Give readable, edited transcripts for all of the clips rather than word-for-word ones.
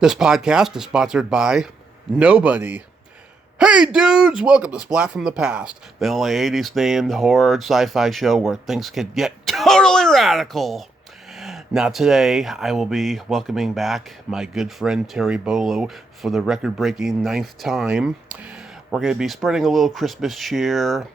This podcast is sponsored by nobody. Hey dudes, welcome to Splat from the Past, the only 80s themed horror sci-fi show where things can get totally radical. Now today, I will be welcoming back my good friend Terry Bolo for the record-breaking ninth time. We're going to be spreading a little Christmas cheer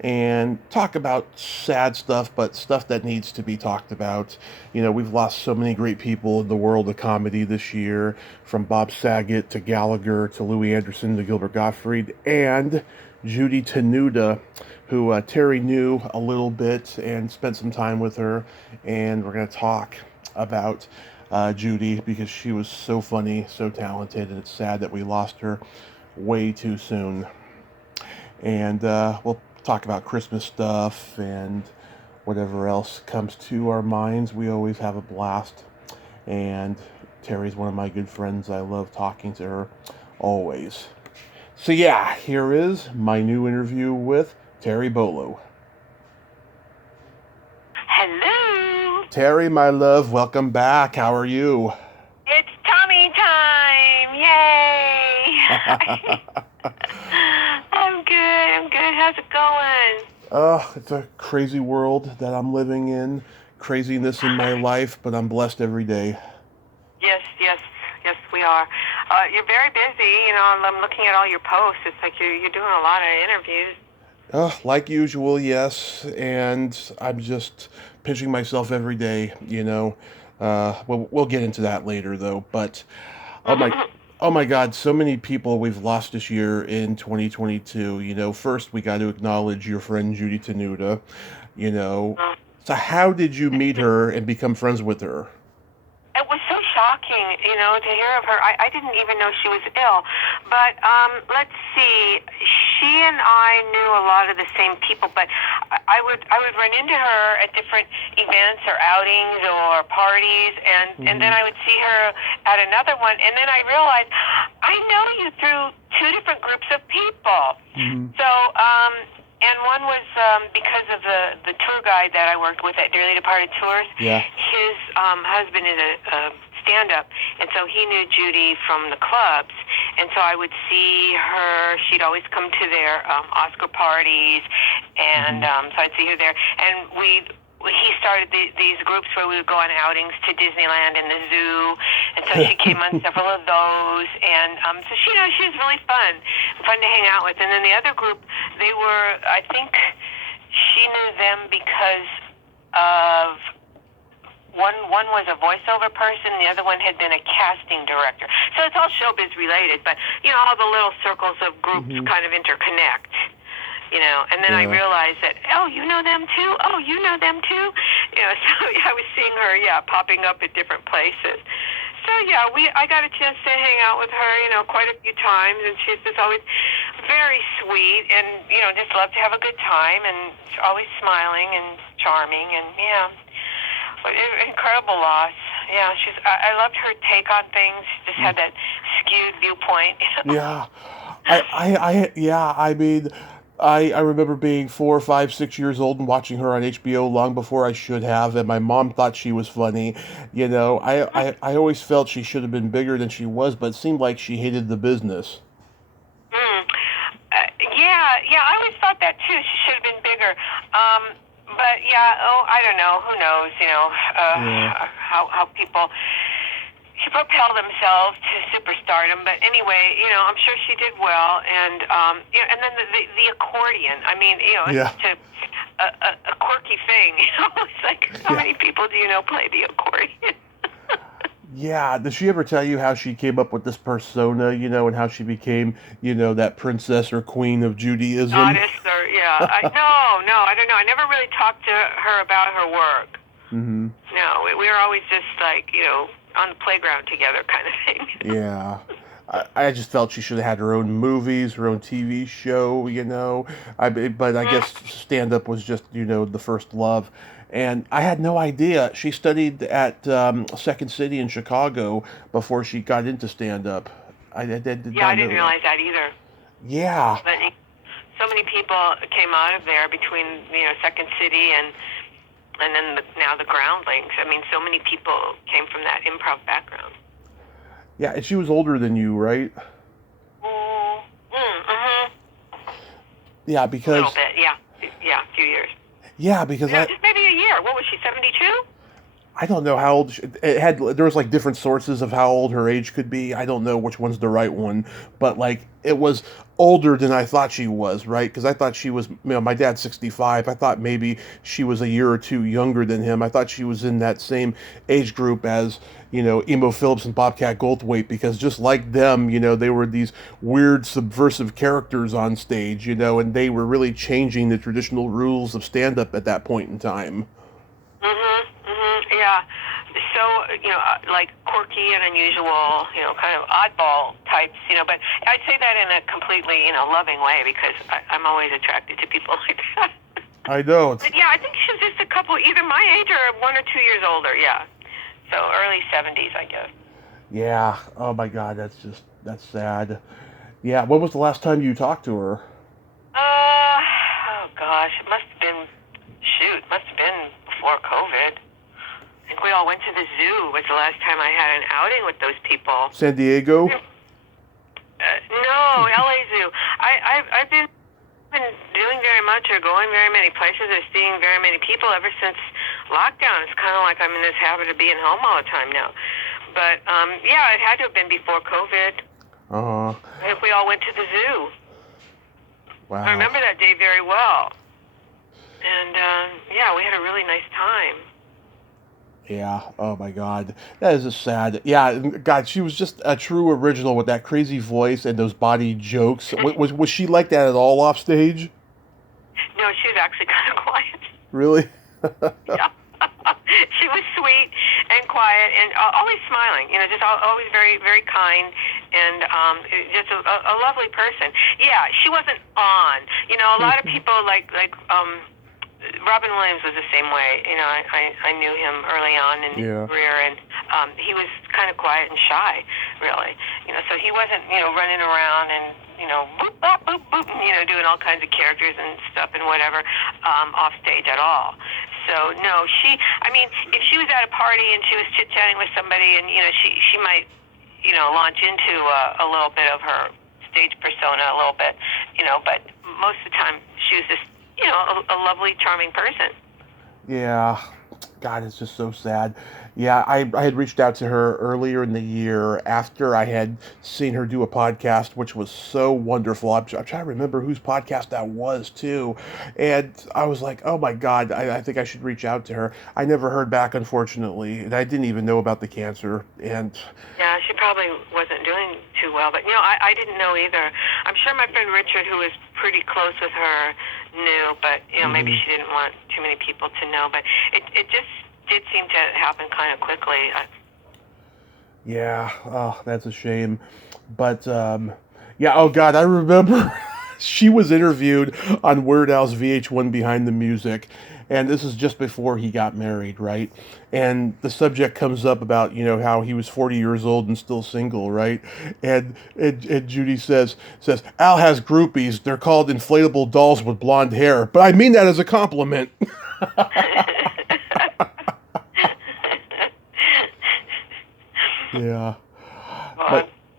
and talk about sad stuff, but stuff that needs to be talked about. You know, we've lost so many great people in the world of comedy this year, from Bob Saget to Gallagher to Louis Anderson to Gilbert Gottfried and Judy Tenuta, who Terry knew a little bit and spent some time with her. And we're going to talk about Judy because she was so funny, so talented, and it's sad that we lost her way too soon. And we'll talk about Christmas stuff and whatever else comes to our minds. We always have a blast. And Terry's one of my good friends. I love talking to her always. So yeah, here is my new interview with Terry Bolo. Hello. Terry, my love, welcome back. How are you? It's Tommy time. Yay. I'm good. How's it going? It's a crazy world that I'm living in. Craziness in my life, but I'm blessed every day. Yes, we are. You're very busy. You know, I'm looking at all your posts. It's like you're doing a lot of interviews. Like usual, yes, and I'm just pinching myself every day, you know. We'll get into that later, though. But oh my God, so many people we've lost this year in 2022. You know, first we got to acknowledge your friend Judy Tenuta. You know, so how did you meet her and become friends with her? It was so shocking, you know, to hear of her. I didn't even know she was ill. But let's see. She and I knew a lot of the same people, but I would run into her at different events or outings or parties, and then I would see her at another one, and then I realized I know you through two different groups of people. So and one was because of the tour guide that I worked with at Dearly Departed Tours. Yeah. His husband is a stand-up, and so he knew Judy from the clubs. And so I would see her. She'd always come to their Oscar parties, and so I'd see her there. And he started these groups where we would go on outings to Disneyland and the zoo, and so she came on several of those, and so she was really fun to hang out with. And then the other group, they were, I think she knew them because of one was a voiceover person, the other one had been a casting director. So it's all showbiz related, but you know, all the little circles of groups kind of interconnect. You know, and then I realized that, oh, you know them too? Oh, you know them too? You know, so I was seeing her, popping up at different places. So, I got a chance to hang out with her, you know, quite a few times, and she's just always very sweet and, you know, just loved to have a good time and always smiling and charming and, incredible loss. Yeah, I loved her take on things. She just had that skewed viewpoint. Yeah. I mean, I remember being 4, 5, 6 years old and watching her on HBO long before I should have, and my mom thought she was funny. You know, I always felt she should have been bigger than she was, but it seemed like she hated the business. I always thought that too. She should have been bigger. But I don't know. Who knows? You know, how people propel themselves to superstardom. But anyway, you know, I'm sure she did well. And and then the accordion. I mean, you know, it's just a quirky thing. You know, it's like how many people do you know play the accordion? Yeah, did she ever tell you how she came up with this persona, you know, and how she became, you know, that princess or queen of Judaism? Goddess, or no, I don't know. I never really talked to her about her work. No, we were always just like, you know, on the playground together kind of thing. Yeah. I just felt she should have had her own movies, her own TV show, you know. But I guess stand-up was just, you know, the first love. And I had no idea. She studied at Second City in Chicago before she got into stand-up. I did not I didn't realize that either. Yeah. But so many people came out of there between, you know, Second City and then now the Groundlings. I mean, so many people came from that improv background. Yeah, and she was older than you, right? Mm-hmm. Yeah, A little because bit, yeah. Yeah, a few years. yeah, because No, just maybe a year. What was she, 72? I don't know how old it had. There was like different sources of how old her age could be. I don't know which one's the right one, but like it was older than I thought she was, right? Because I thought she was. My dad's 65. I thought maybe she was a year or two younger than him. I thought she was in that same age group as Emo Phillips and Bobcat Goldthwait, because just like them, they were these weird subversive characters on stage, and they were really changing the traditional rules of stand up at that point in time. Yeah. So, like quirky and unusual, kind of oddball types, but I'd say that in a completely, loving way, because I'm always attracted to people like that. I know. But yeah, I think she was just a couple, either my age or 1 or 2 years older, yeah. So early 70s, I guess. Yeah. Oh my God, that's sad. Yeah. When was the last time you talked to her? Oh gosh, it must have been before COVID. I think we all went to the zoo. Was the last time I had an outing with those people. San Diego? No, LA Zoo. I've been doing very much or going very many places or seeing very many people ever since lockdown. It's kind of like I'm in this habit of being home all the time now. But yeah, it had to have been before COVID. Uh-huh. I think we all went to the zoo. Wow. I remember that day very well. And yeah, we had a really nice time. Yeah. Oh my God. That is just sad. Yeah. God, she was just a true original with that crazy voice and those body jokes. Was she like that at all off stage? No, she was actually kind of quiet. Really? Yeah. She was sweet and quiet and always smiling, just always very, very kind and just a lovely person. Yeah, she wasn't on. A lot of people like Robin Williams was the same way. I knew him early on in his career, and he was kind of quiet and shy, really. So he wasn't, running around and, boop, boop, boop, boop, doing all kinds of characters and stuff and whatever off stage at all. So, no, if she was at a party and she was chit-chatting with somebody and, she might, launch into a little bit of her stage persona a little bit, but most of the time she was just, a lovely, charming person. Yeah. God, it's just so sad. Yeah, I had reached out to her earlier in the year after I had seen her do a podcast, which was so wonderful. I'm trying to remember whose podcast that was, too. And I was like, oh my God, I think I should reach out to her. I never heard back, unfortunately, and I didn't even know about the cancer. And yeah, she probably wasn't doing too well, but, I didn't know either. I'm sure my friend Richard, who was pretty close with her, knew, but, maybe she didn't want too many people to know. But it just did seem to happen kind of quickly. yeah, oh, that's a shame. But, yeah, oh God, I remember she was interviewed on Weird Al's VH1 Behind the Music, and this is just before he got married, right? And the subject comes up about, how he was 40 years old and still single, right? And Judy says, Al has groupies. They're called inflatable dolls with blonde hair. But I mean that as a compliment. Yeah.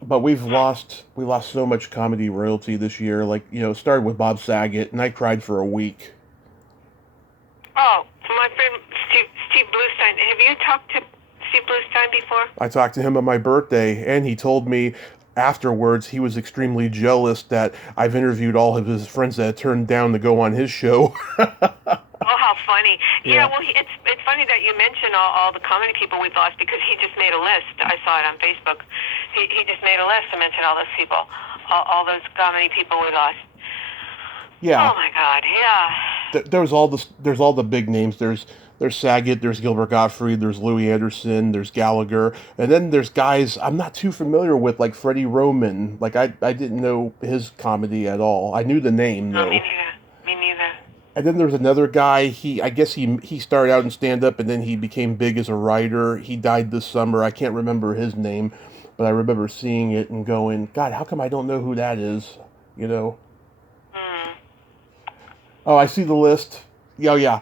But we lost so much comedy royalty this year. Like, it started with Bob Saget, and I cried for a week. Oh, my friend Steve Bluestein. Have you talked to Steve Bluestein before? I talked to him on my birthday, and he told me afterwards he was extremely jealous that I've interviewed all of his friends that had turned down to go on his show. Oh, how funny. Yeah, well, it's funny that you mention all the comedy people we've lost, because he just made a list. I saw it on Facebook. He just made a list to mention all those people, all those comedy people we lost. Yeah. Oh, my God, yeah. There's all the big names. There's Saget, there's Gilbert Gottfried, there's Louis Anderson, there's Gallagher, and then there's guys I'm not too familiar with, like Freddie Roman. Like I didn't know his comedy at all. I knew the name though. No, me neither. And then there's another guy. I guess he started out in stand up and then he became big as a writer. He died this summer. I can't remember his name, but I remember seeing it and going, God, how come I don't know who that is? Oh, I see the list. Yeah.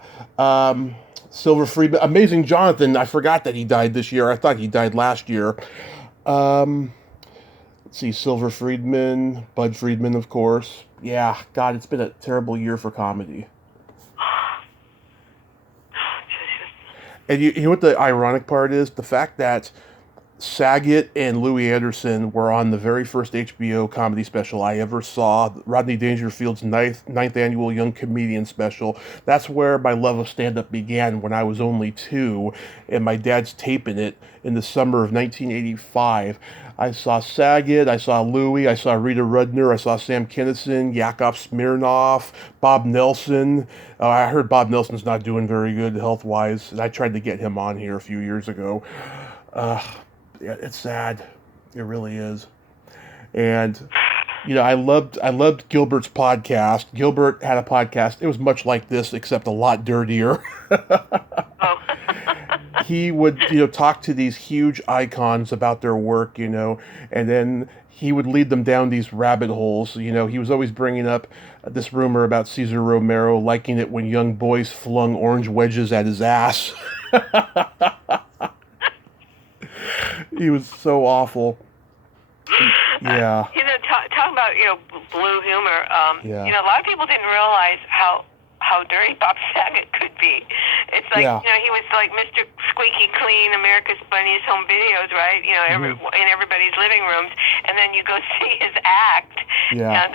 Silver Friedman, Amazing Jonathan. I forgot that he died this year. I thought he died last year. Um, let's see, Silver Friedman, Bud Friedman, of course. Yeah, God, it's been a terrible year for comedy. And you know what the ironic part is? The fact that Saget and Louis Anderson were on the very first HBO comedy special I ever saw, Rodney Dangerfield's ninth annual Young Comedian special. That's where my love of stand-up began when I was only 2, and my dad's taping it in the summer of 1985. I saw Saget, I saw Louis, I saw Rita Rudner, I saw Sam Kinison, Yakov Smirnoff, Bob Nelson. I heard Bob Nelson's not doing very good health-wise, and I tried to get him on here a few years ago. Uh, yeah, it's sad. It really is. And I loved Gilbert's podcast. Gilbert had a podcast. It was much like this, except a lot dirtier. Oh. He would, talk to these huge icons about their work, and then he would lead them down these rabbit holes. He was always bringing up this rumor about Cesar Romero liking it when young boys flung orange wedges at his ass. He was so awful. Yeah. Talk about blue humor. Yeah. A lot of people didn't realize how dirty Bob Saget could be. It's like Yeah. he was like Mr. Squeaky Clean, America's Funniest Home Videos, right? In everybody's living rooms, and then you go see his act, Yeah. and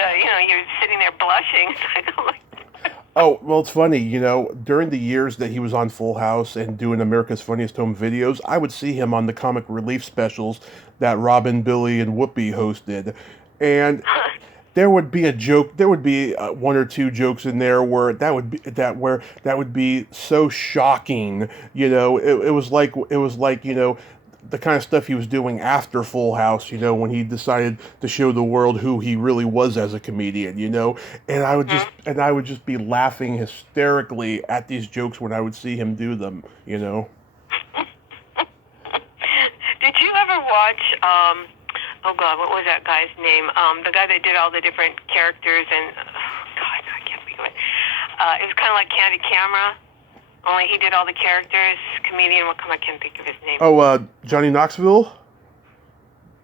you're sitting there blushing. It's like, oh my. Oh, well, it's funny, during the years that he was on Full House and doing America's Funniest Home Videos, I would see him on the comic relief specials that Robin, Billy, and Whoopi hosted. And there would be a joke, there would be one or two jokes in there where that would be so shocking, it was like the kind of stuff he was doing after Full House, when he decided to show the world who he really was as a comedian, and I would just be laughing hysterically at these jokes when I would see him do them, Did you ever watch, oh God, what was that guy's name? The guy that did all the different characters and, God, I can't think of it. It was kind of like Candid Camera. Only he did all the characters. Comedian, I can't think of his name. Oh, Johnny Knoxville?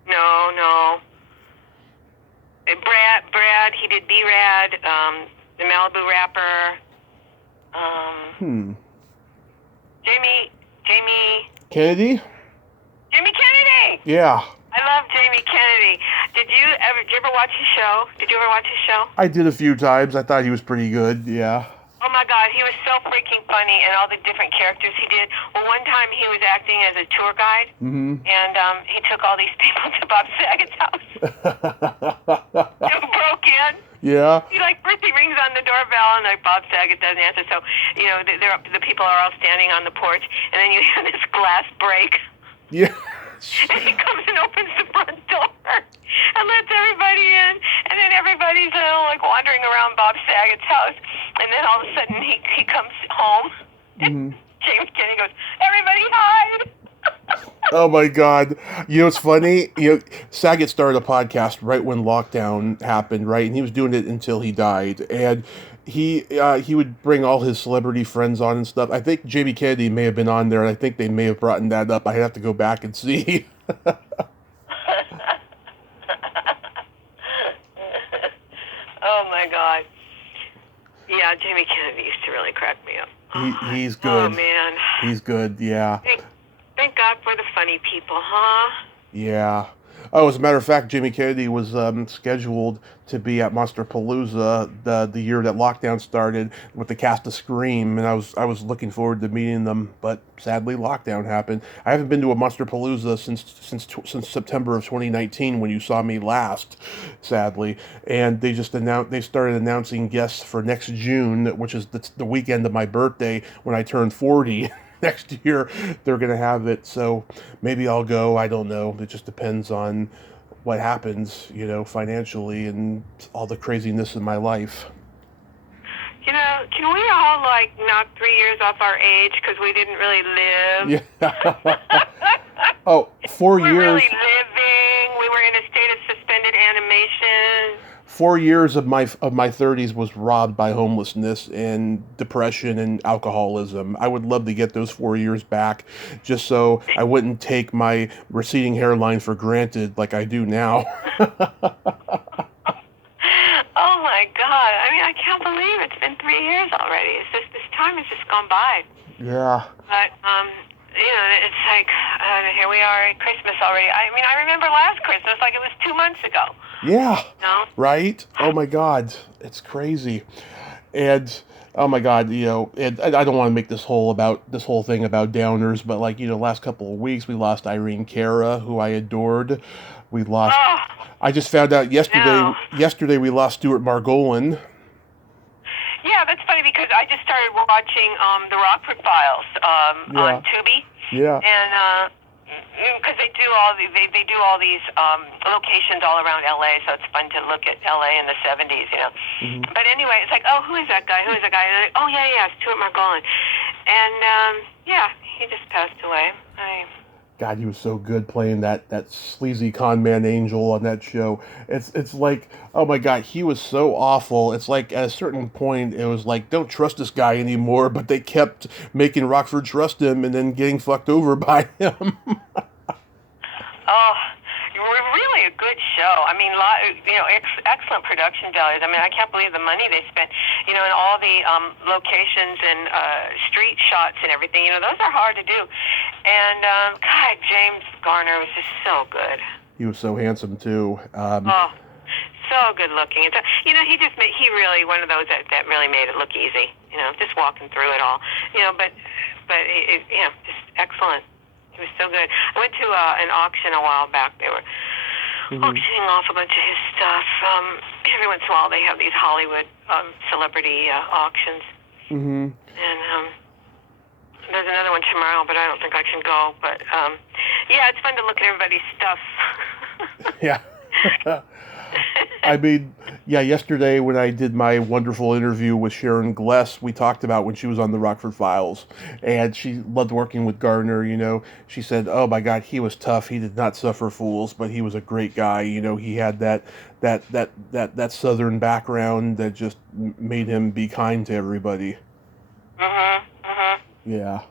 No. Brad, he did B-Rad, the Malibu Rapper. Jamie Kennedy? Jamie Kennedy! Yeah. I love Jamie Kennedy. Did you ever watch his show? Did you ever watch his show? I did a few times. I thought he was pretty good, yeah. Oh my God, he was so freaking funny and all the different characters he did. Well, one time he was acting as a tour guide, and he took all these people to Bob Saget's house. And broke in. Yeah. He first he rings on the doorbell and Bob Saget doesn't answer. So the people are all standing on the porch, and then you hear this glass break. Yeah. And he comes and opens the front door and lets everybody in. And then everybody's wandering around Bob Saget's house. And then all of a sudden he comes home. And James Kennedy goes, "Everybody hide." Oh my God. It's funny. Saget started a podcast right when lockdown happened, right? And he was doing it until he died. And he would bring all his celebrity friends on and stuff. I think Jamie Kennedy may have been on there, and I think they may have brought that up. I'd have to go back and see. Oh my God. Yeah, Jamie Kennedy used to really crack me up. He's good. Oh man. He's good, yeah. Thank God for the funny people, huh? Yeah. Oh, as a matter of fact, Jamie Kennedy was scheduled to be at Monsterpalooza the year that lockdown started with the cast of Scream, and I was looking forward to meeting them, but sadly lockdown happened. I haven't been to a Monsterpalooza since September of 2019 when you saw me last, sadly, and they started announcing guests for next June, which is the weekend of my birthday when I turn 40. Next year they're going to have it, so maybe I'll go. I don't know. It just depends on what happens, financially and all the craziness in my life. Can we all knock 3 years off our age because we didn't really live? Yeah. Oh, 4 years. We were really living. We were in a state of suspended animation. 4 years of my 30s was robbed by homelessness and depression and alcoholism. I would love to get those 4 years back, just so I wouldn't take my receding hairline for granted like I do now. Oh my God! I mean, I can't believe it's been 3 years already. It's just this time has just gone by. Yeah. But it's like here we are at Christmas already. I mean, I remember last Christmas like it was 2 months ago. Yeah. No. Right? Oh my God, it's crazy. And oh my God, and I don't want to make this whole thing about downers, but like, last couple of weeks we lost Irene Cara, who I adored. We lost. Oh, I just found out yesterday. no. Yesterday we lost Stuart Margolin. Yeah, that's funny because I just started watching the Rockford Files on Tubi. Yeah. And because they do all these locations all around LA, so it's fun to look at LA in the 70s, Mm-hmm. But anyway, it's like, oh, who is that guy? Who is that guy? And like, oh yeah, Stuart Margolin, and yeah, he just passed away. God, he was so good playing that sleazy con man angel on that show. It's like, oh my God, he was so awful. It's like at a certain point, it was like, don't trust this guy anymore. But they kept making Rockford trust him, and then getting fucked over by him. Oh, really a good show. I mean, excellent production values. I mean, I can't believe the money they spent. And all the locations and street shots and everything. Those are hard to do. And God, James Garner was just so good. He was so handsome too. So good looking. He really one of those that really made it look easy. Just walking through it all. But just excellent. He was so good. I went to an auction a while back. They were auctioning off a bunch of his stuff. Every once in a while, they have these Hollywood celebrity auctions. Mm-hmm. And there's another one tomorrow, but I don't think I can go. But yeah, it's fun to look at everybody's stuff. Yeah. I mean, yeah, yesterday when I did my wonderful interview with Sharon Gless, we talked about when she was on the Rockford Files, and she loved working with Gardner. She said, oh my God, he was tough. He did not suffer fools, but he was a great guy. He had that Southern background that just made him be kind to everybody. Yeah.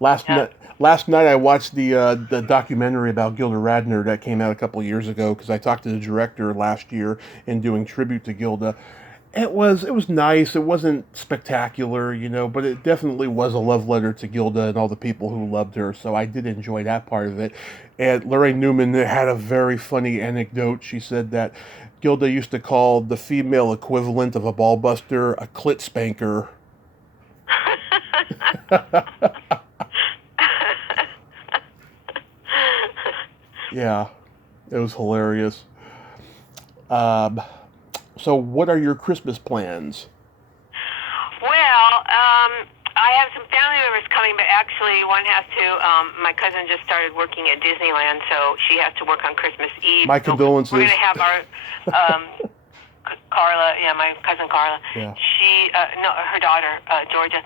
Last night I watched the documentary about Gilda Radner that came out a couple of years ago, because I talked to the director last year in doing tribute to Gilda. It was nice. It wasn't spectacular, but it definitely was a love letter to Gilda and all the people who loved her. So I did enjoy that part of it. And Lorraine Newman had a very funny anecdote. She said that Gilda used to call the female equivalent of a ballbuster a clit spanker. Yeah, it was hilarious. So what are your Christmas plans? Well, I have some family members coming, but actually one has to, my cousin just started working at Disneyland, so she has to work on Christmas Eve. My condolences. So we're going to have our, Carla, my cousin Carla, yeah. Her daughter, Georgia.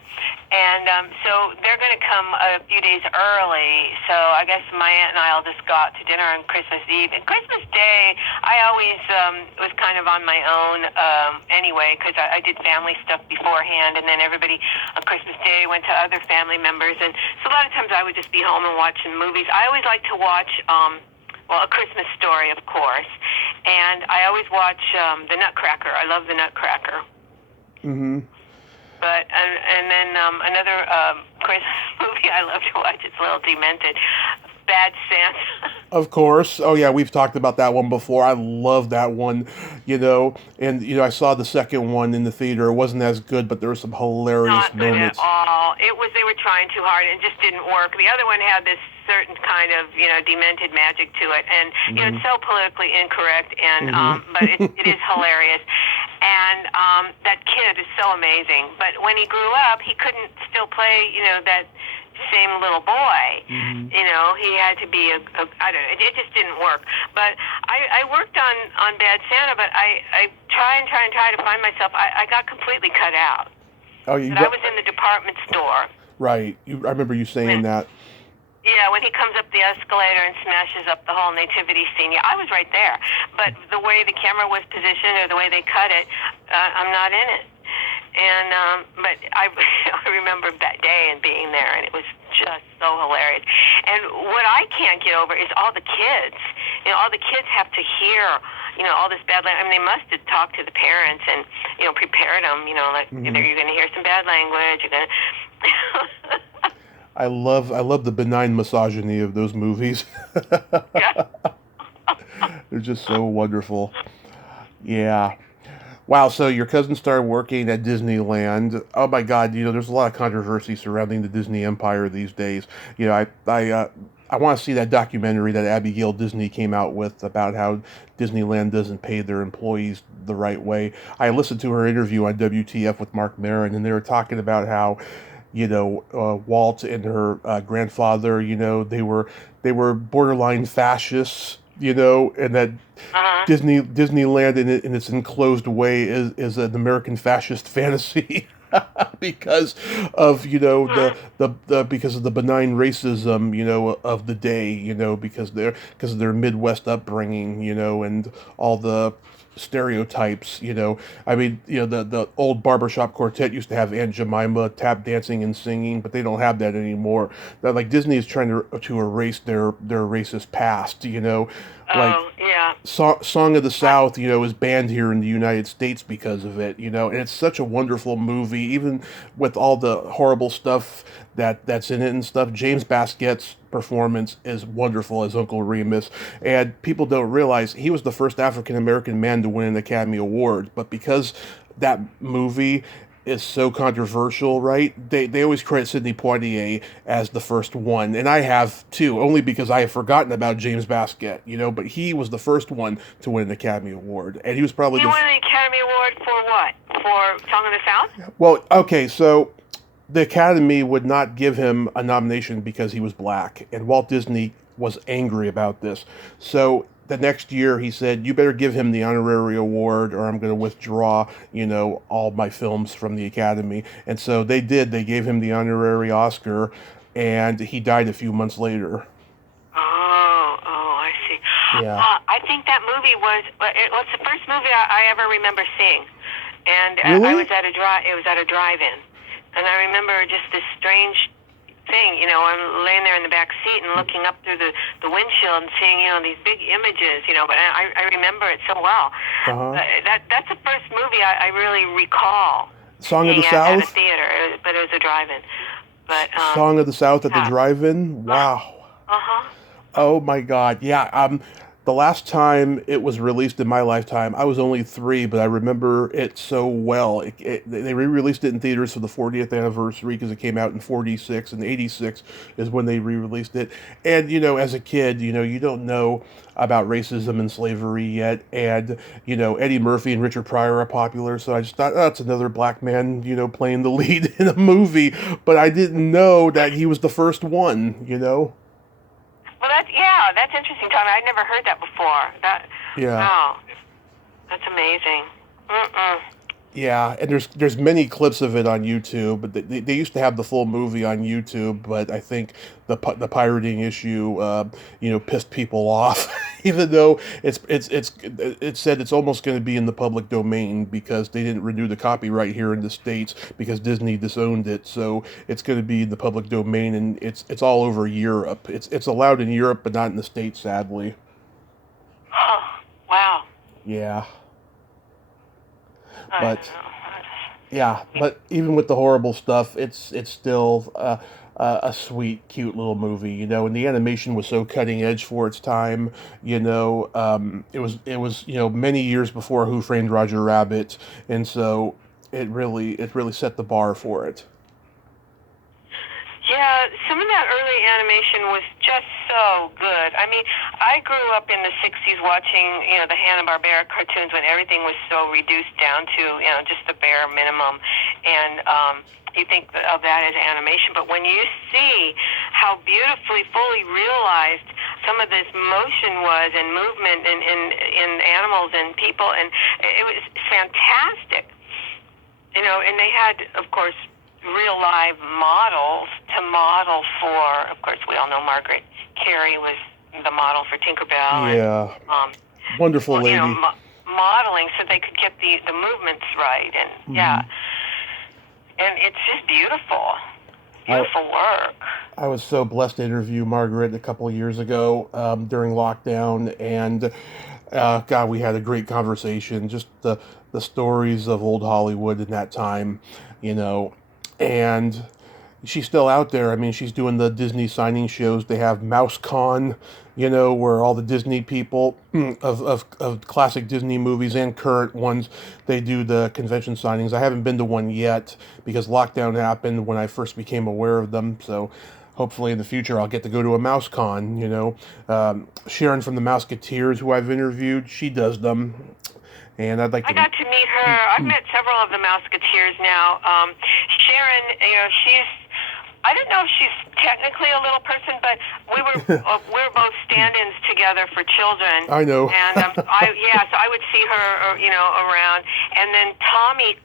And so they're going to come a few days early. So I guess my aunt and I will just go out to dinner on Christmas Eve. And Christmas Day, I always was kind of on my own anyway, because I did family stuff beforehand. And then everybody on Christmas Day went to other family members. And so a lot of times I would just be home and watching movies. I always like to watch, A Christmas Story, of course. And I always watch The Nutcracker. I love The Nutcracker. Mm-hmm. But and then another Christmas movie I love to watch. It's a little demented. Bad Santa. Of course. Oh yeah, we've talked about that one before. I love that one. And I saw the second one in the theater. It wasn't as good, but there were some hilarious moments. Not good at all. They were trying too hard and it just didn't work. The other one had this certain kind of demented magic to it, and it's so politically incorrect, and but it is hilarious. And that kid is so amazing. But when he grew up, he couldn't still play that same little boy. He had to be I don't know. It just didn't work. But I worked on Bad Santa, but I try to find myself. I got completely cut out. Oh, I was in the department store. Right. I remember you saying that. Yeah, when he comes up the escalator and smashes up the whole nativity scene. Yeah, I was right there. But the way the camera was positioned or the way they cut it, I'm not in it. And but I, I remember that day and being there, and it was just so hilarious. And what I can't get over is all the kids. You know, all the kids have to hear, you know, all this bad language. I mean, they must have talked to the parents and, you know, prepared them. You know, like either you're going to hear some bad language, you're going to. I love the benign misogyny of those movies. Yeah. They're just so wonderful. Yeah. Wow, so your cousin started working at Disneyland. Oh my God, there's a lot of controversy surrounding the Disney Empire these days. I want to see that documentary that Abigail Disney came out with about how Disneyland doesn't pay their employees the right way. I listened to her interview on WTF with Mark Maron, and they were talking about how, Walt and her grandfather, they were borderline fascists, and that Uh-huh. Disneyland in its enclosed way is an American fascist fantasy because of the because of the benign racism of the day, because of their Midwest upbringing, and all the stereotypes. I mean, the old barbershop quartet used to have Aunt Jemima tap dancing and singing, but they don't have that anymore. That, like, Disney is trying to erase their racist past. Like, Oh, yeah. Song of the South, is banned here in the United States because of it, and it's such a wonderful movie, even with all the horrible stuff that's in it and stuff. James Basquet's performance is wonderful as Uncle Remus, and people don't realize he was the first African American man to win an Academy Award, but because that movie is so controversial, right? They always credit Sidney Poitier as the first one, and I have too, only because I have forgotten about James Basquiat, but he was the first one to win an Academy Award, and he was probably He won the Academy Award for what? For Song of the South? well, okay, so the Academy would not give him a nomination because he was black, and Walt Disney was angry about this. So the next year he said, "You better give him the honorary award, or I'm going to withdraw, all my films from the Academy." And so they did. They gave him the honorary Oscar, and he died a few months later. I see. Yeah. I think that movie it was the first movie I ever remember seeing, and Really? I was at it was at a drive-in, and I remember just this strange thing. I'm laying there in the back seat and looking up through the windshield and seeing these big images. But I remember it so well. Uh-huh. That's the first movie I really recall Song of the seeing at a South? theater, but it was a drive-in. But Song of the South at the yeah. drive-in? Wow. Uh-huh. Oh my God. Yeah. The last time it was released in my lifetime, I was only 3, but I remember it so well. They re-released it in theaters for the 40th anniversary because it came out in 46, and 86 is when they re-released it. And, as a kid, you don't know about racism and slavery yet. And, Eddie Murphy and Richard Pryor are popular. So I just thought, oh, it's another black man, playing the lead in a movie. But I didn't know that he was the first one. Well, that's interesting, Tommy. I'd never heard that before. Yeah. Wow, that's amazing. Mm-mm. Yeah, and there's many clips of it on YouTube, but they used to have the full movie on YouTube, but I think the pirating issue, pissed people off, even though it said it's almost going to be in the public domain because they didn't renew the copyright here in the States because Disney disowned it, so it's going to be in the public domain, and it's all over Europe. It's allowed in Europe, but not in the States, sadly. Huh. Wow. Yeah. I But don't know. yeah, but even with the horrible stuff, it's still a sweet, cute little movie, and the animation was so cutting edge for its time. It was many years before Who Framed Roger Rabbit, and so it really set the bar for it. Yeah, some of that early animation was just so good. I mean, I grew up in the 60s watching, the Hanna-Barbera cartoons when everything was so reduced down to, just the bare minimum. And you think of that as animation. But when you see how beautifully, fully realized some of this motion was and movement in animals and people, and it was fantastic. And they had, of course, real live models to model for. Of course, we all know Margaret Carey was the model for Tinkerbell. Yeah. And, wonderful lady. Modeling so they could get the movements right, and yeah, and it's just beautiful work. I was so blessed to interview Margaret a couple of years ago during lockdown, and God, we had a great conversation. Just the stories of old Hollywood in that time, and she's still out there. I mean, she's doing the Disney signing shows. They have MouseCon, where all the Disney people of classic Disney movies and current ones, they do the convention signings. I haven't been to one yet because lockdown happened when I first became aware of them. So hopefully in the future I'll get to go to a MouseCon, Sharon from the Mouseketeers, who I've interviewed, she does them. And I'd like to... I got to meet her. I've met several of the Mouseketeers now. Sharon, she's... I don't know if she's technically a little person, but we were both stand-ins together for children. I know. And so I would see her, around. And then Tommy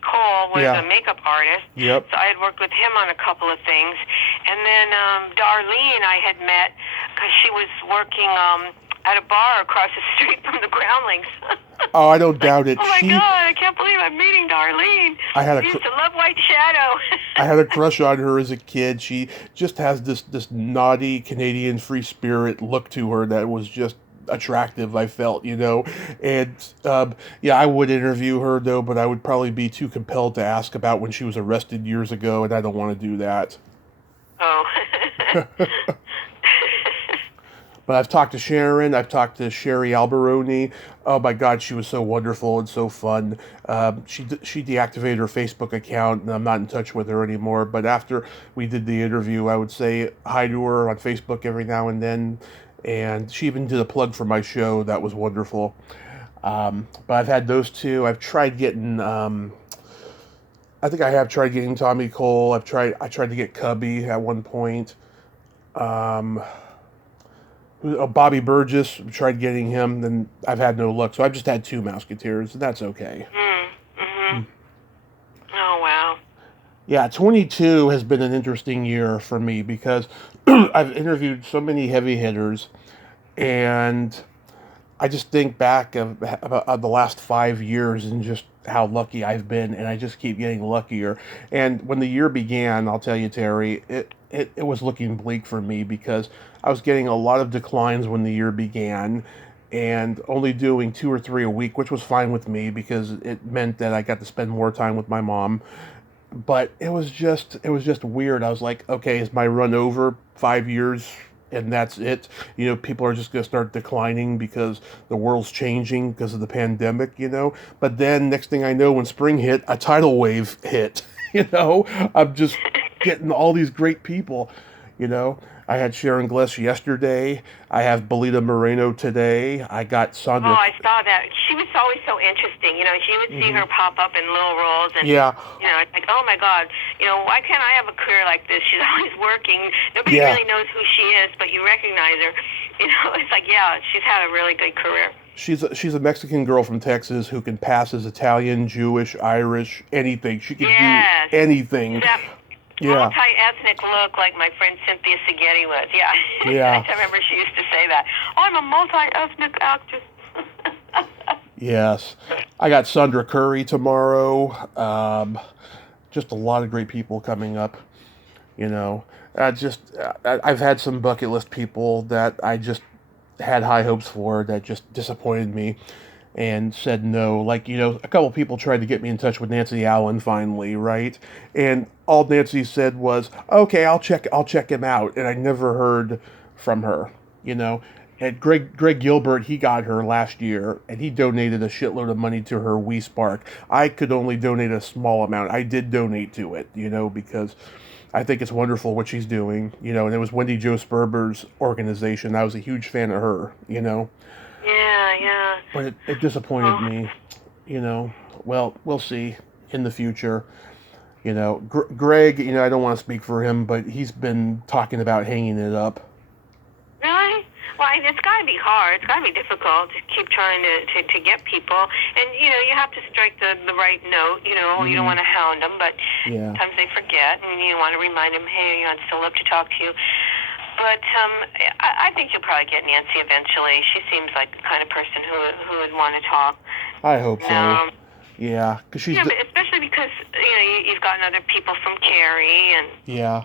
Cole was a makeup artist. Yep. So I had worked with him on a couple of things. And then Darlene I had met because she was working at a bar across the street from the Groundlings. Oh, I don't doubt it. Oh my God, I can't believe I'm meeting Darlene. I used to love White Shadow. I had a crush on her as a kid. She just has this naughty Canadian free spirit look to her that was just attractive, I felt, And I would interview her though, but I would probably be too compelled to ask about when she was arrested years ago, and I don't want to do that. Oh. But I've talked to Sharon. I've talked to Sherry Alberoni. Oh my God, she was so wonderful and so fun. She deactivated her Facebook account, and I'm not in touch with her anymore. But after we did the interview, I would say hi to her on Facebook every now and then. And she even did a plug for my show. That was wonderful. But I've had those two. I've tried getting... I think I have tried getting Tommy Cole. I tried to get Cubby at one point. Bobby Burgess, tried getting him, then I've had no luck. So I've just had two Mouseketeers, and that's okay. Mm-hmm. Oh, wow. Yeah, 22 has been an interesting year for me because I've interviewed so many heavy hitters, and I just think back of the last 5 years and just how lucky I've been, and I just keep getting luckier. And when the year began, I'll tell you, Terry, it was looking bleak for me because I was getting a lot of declines when the year began, and only doing 2 or 3 a week, which was fine with me because it meant that I got to spend more time with my mom. But it was just weird. I was like, okay, is my run over 5 years and that's it? People are just going to start declining because the world's changing because of the pandemic, But then next thing I know, when spring hit, a tidal wave hit, I'm just getting all these great people, I had Sharon Gless yesterday. I have Belita Moreno today. I got Sandra. Oh, I saw that. She was always so interesting. She would see her pop up in little roles. And, it's like, oh, my God. Why can't I have a career like this? She's always working. Nobody really knows who she is, but you recognize her. It's like, she's had a really good career. She's a Mexican girl from Texas who can pass as Italian, Jewish, Irish, anything. She can do anything. Multi-ethnic look like my friend Cynthia Seghetti was. Yeah. I remember she used to say that. Oh, I'm a multi-ethnic actress. Yes. I got Sandra Curry tomorrow. Just a lot of great people coming up. I've had some bucket list people that I just had high hopes for that just disappointed me and said no. Like, a couple of people tried to get me in touch with Nancy Allen finally, right? And all Nancy said was, okay, I'll check him out. And I never heard from her, And Greg Gilbert, he got her last year, and he donated a shitload of money to her We Spark. I could only donate a small amount. I did donate to it, because I think it's wonderful what she's doing, and it was Wendy Jo Sperber's organization. I was a huge fan of her, Yeah. But it disappointed me, Well, we'll see in the future. Greg, I don't want to speak for him, but he's been talking about hanging it up. Really? Well, it's got to be hard. It's got to be difficult to keep trying to get people. And, you have to strike the right note. You don't want to hound them. But, Yeah. Sometimes they forget, and you want to remind them, hey, I'd still love to talk to you. But I think you'll probably get Nancy eventually. She seems like the kind of person who would want to talk. I hope so. Yeah, because she's... especially because, you've gotten other people from Carrie and... Yeah.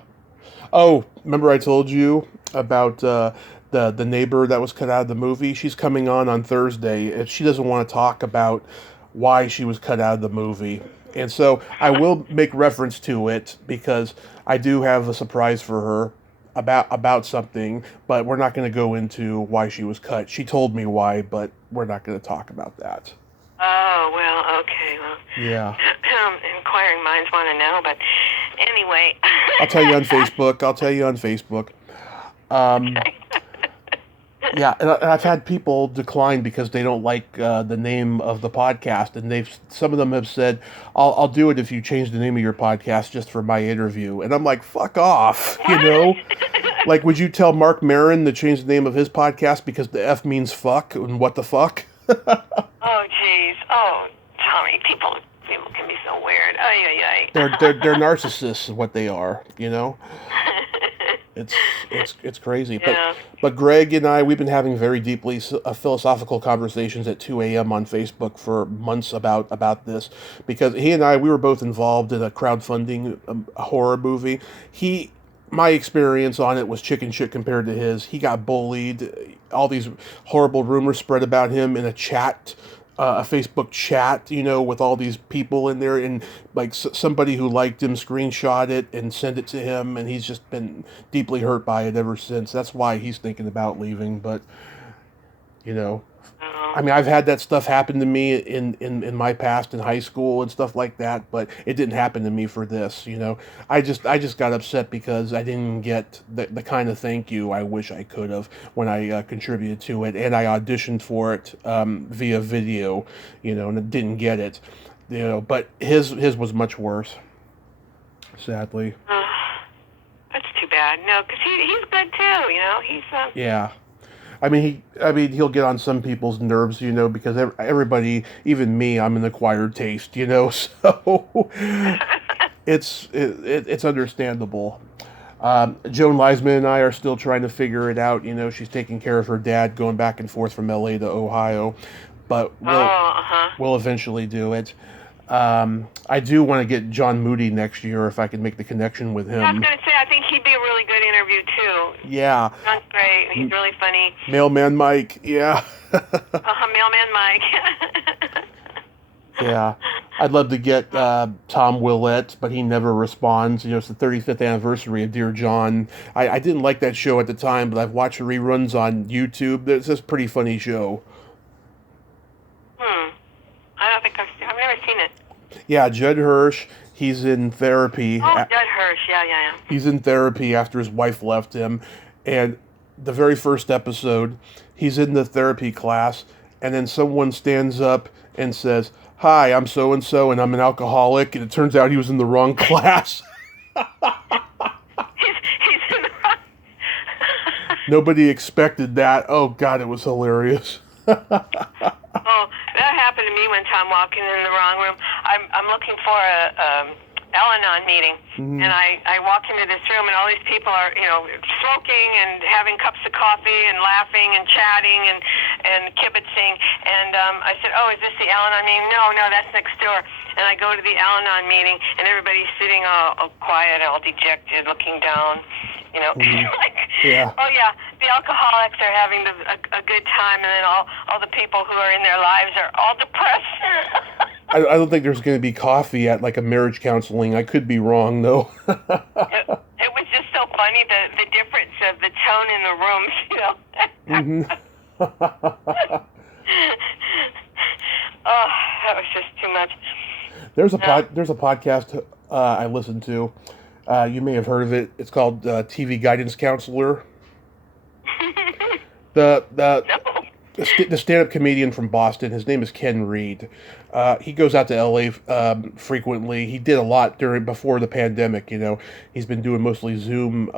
Oh, remember I told you about the neighbor that was cut out of the movie? She's coming on Thursday. If she doesn't want to talk about why she was cut out of the movie. And so I will make reference to it because I do have a surprise for her about something, but we're not going to go into why she was cut. She told me why, but we're not going to talk about that. Oh, well, okay. Well, yeah. Inquiring minds want to know, but anyway. I'll tell you on Facebook. Yeah, and I've had people decline because they don't like the name of the podcast, and some of them have said, "I'll do it if you change the name of your podcast just for my interview." And I'm like, "Fuck off," Like, would you tell Mark Maron to change the name of his podcast because the F means fuck and what the fuck? Oh, jeez. Oh, Tommy, people can be so weird. Ay. They're narcissists, is what they are. It's crazy. Yeah. But Greg and I, we've been having very deeply philosophical conversations at 2 a.m. on Facebook for months about this, because we were both involved in a crowdfunding horror movie. My experience on it was chicken shit compared to his. He got bullied. All these horrible rumors spread about him in a chat, a Facebook chat, with all these people in there, and like somebody who liked him screenshot it and sent it to him, and he's just been deeply hurt by it ever since. That's why he's thinking about leaving. But I mean, I've had that stuff happen to me in my past in high school and stuff like that, but it didn't happen to me for this. I just got upset because I didn't get the kind of thank you I wish I could have when I contributed to it, and I auditioned for it via video, and I didn't get it, But his was much worse, sadly. That's too bad. No, because he's good too. He's yeah. I mean, he'll get on some people's nerves, because everybody, even me, I'm an acquired taste, so it's understandable. Joan Leisman and I are still trying to figure it out. She's taking care of her dad, going back and forth from LA to Ohio, but we'll eventually do it. I do want to get John Moody next year if I can make the connection with him. I was going to say, I think he'd be a really good interview too. Yeah. John's great. He's really funny. Mailman Mike, yeah. Mailman Mike. Yeah. I'd love to get Tom Willett, but he never responds. It's the 35th anniversary of Dear John. I didn't like that show at the time, but I've watched the reruns on YouTube. It's a pretty funny show. I don't think I've never seen it. Yeah, Judd Hirsch, he's in therapy. Oh, Judd Hirsch, yeah. He's in therapy after his wife left him, and the very first episode, he's in the therapy class, and then someone stands up and says, "Hi, I'm so-and-so, and I'm an alcoholic," and it turns out he was in the wrong class. He's in the wrong... Nobody expected that. Oh, God, it was hilarious. Oh, that happened to me one time walking in the wrong room. I'm looking for a Al-Anon meeting, and I walk into this room, and all these people are, smoking and having cups of coffee and laughing and chatting and kibitzing. And I said, "Oh, is this the Al-Anon meeting?" No, that's next door. And I go to the Al-Anon meeting, and everybody's sitting all quiet, all dejected, looking down. Yeah. Oh yeah, the alcoholics are having a good time, and then all the people who are in their lives are all depressed. I don't think there's going to be coffee at like a marriage counseling. I could be wrong though. It was just so funny, the difference of the tone in the rooms, Oh, that was just too much. There's a podcast I listen to. You may have heard of it. It's called TV Guidance Counselor. The stand-up comedian from Boston. His name is Ken Reed. He goes out to LA frequently. He did a lot before the pandemic. He's been doing mostly Zoom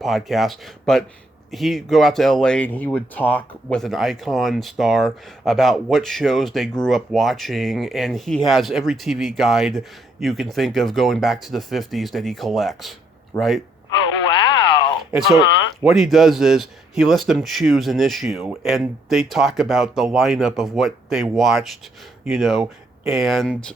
podcasts. But he'd go out to LA and he would talk with an icon star about what shows they grew up watching, and he has every TV guide you can think of going back to the 50s that he collects, right? Oh, wow. And so what he does is he lets them choose an issue, and they talk about the lineup of what they watched, and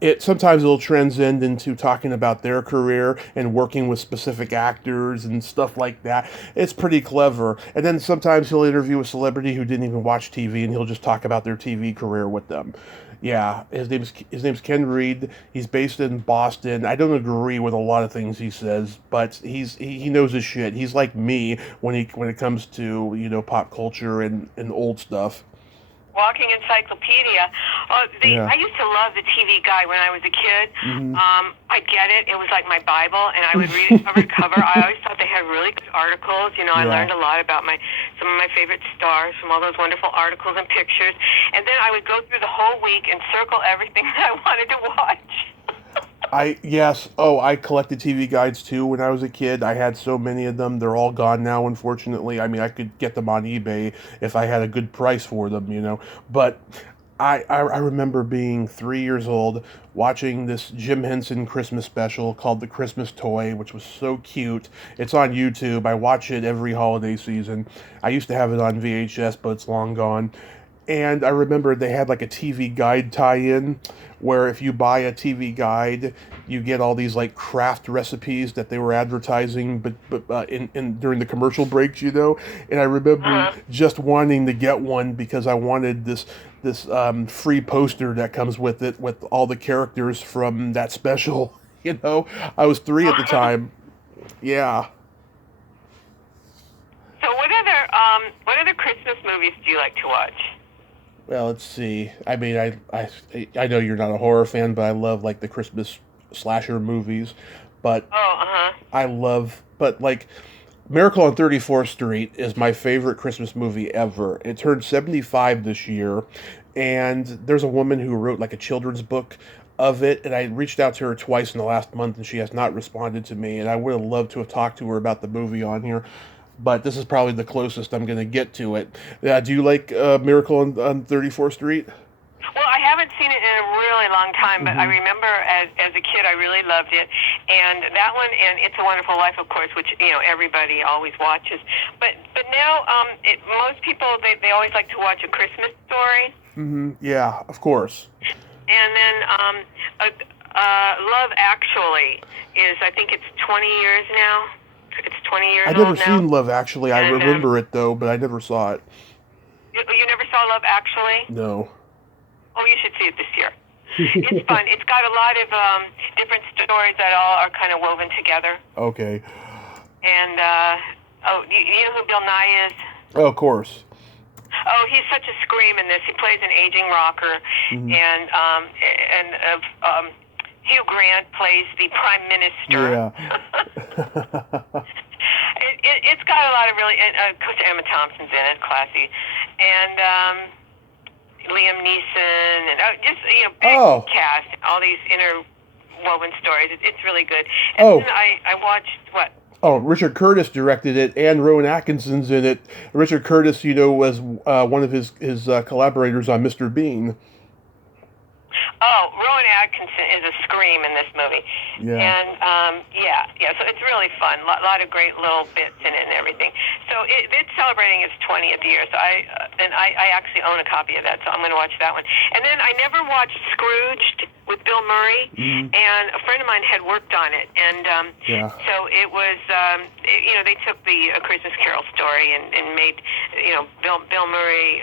it sometimes it'll transcend into talking about their career and working with specific actors and stuff like that. It's pretty clever. And then sometimes he'll interview a celebrity who didn't even watch TV, and he'll just talk about their TV career with them. Yeah, his name's Ken Reed. He's based in Boston. I don't agree with a lot of things he says, but he knows his shit. He's like me when it comes to pop culture and old stuff. Walking encyclopedia. I used to love the TV Guide when I was a kid. Mm-hmm. I'd get it. It was like my Bible, and I would read it cover to cover. I always thought they had really good articles. I learned a lot about some of my favorite stars from all those wonderful articles and pictures. And then I would go through the whole week and circle everything that I wanted to watch. I collected TV guides too when I was a kid. I had so many of them. They're all gone now, unfortunately. I mean, I could get them on eBay if I had a good price for them. But I remember being 3 years old watching this Jim Henson Christmas special called The Christmas Toy, which was so cute. It's on YouTube. I watch it every holiday season. I used to have it on VHS, but it's long gone. And I remember they had like a TV guide tie-in where if you buy a TV guide, you get all these like craft recipes that they were advertising, but in during the commercial breaks, And I remember just wanting to get one because I wanted this free poster that comes with it with all the characters from that special. I was 3 at the time. Yeah. So what other Christmas movies do you like to watch? Well, let's see. I mean, I know you're not a horror fan, but I love like the Christmas slasher movies. But like Miracle on 34th Street is my favorite Christmas movie ever. It turned 75 this year, and there's a woman who wrote like a children's book of it, and I reached out to her twice in the last month, and she has not responded to me, and I would have loved to have talked to her about the movie on here. But this is probably the closest I'm going to get to it. Do you like Miracle on 34th Street? Well, I haven't seen it in a really long time, but I remember as a kid I really loved it. And that one and It's a Wonderful Life, of course, which everybody always watches. But now most people they always like to watch A Christmas Story. Mm-hmm. Yeah, of course. And then Love Actually is, I think it's 20 years now. It's 20 years old now. I've never seen Love Actually. I remember it, though, but I never saw it. You never saw Love Actually? No. Oh, you should see it this year. It's fun. It's got a lot of different stories that all are kind of woven together. Okay. And, you know who Bill Nye is? Oh, of course. Oh, he's such a scream in this. He plays an aging rocker. Mm-hmm. And Hugh Grant plays the Prime Minister. Yeah. It's got a lot of really... of course, Emma Thompson's in it, classy. And Liam Neeson. And big cast. All these interwoven stories. It's really good. And then I watched... What? Oh, Richard Curtis directed it, and Rowan Atkinson's in it. Richard Curtis, was one of his collaborators on Mr. Bean. Oh, Rowan Atkinson is a scream in this movie. Yeah. And, so it's really fun. A lot of great little bits in it and everything. So it's celebrating its 20th year. So I actually own a copy of that, so I'm going to watch that one. And then I never watched Scrooged with Bill Murray, and a friend of mine had worked on it. And so it was, they took the A Christmas Carol story and made, Bill Murray,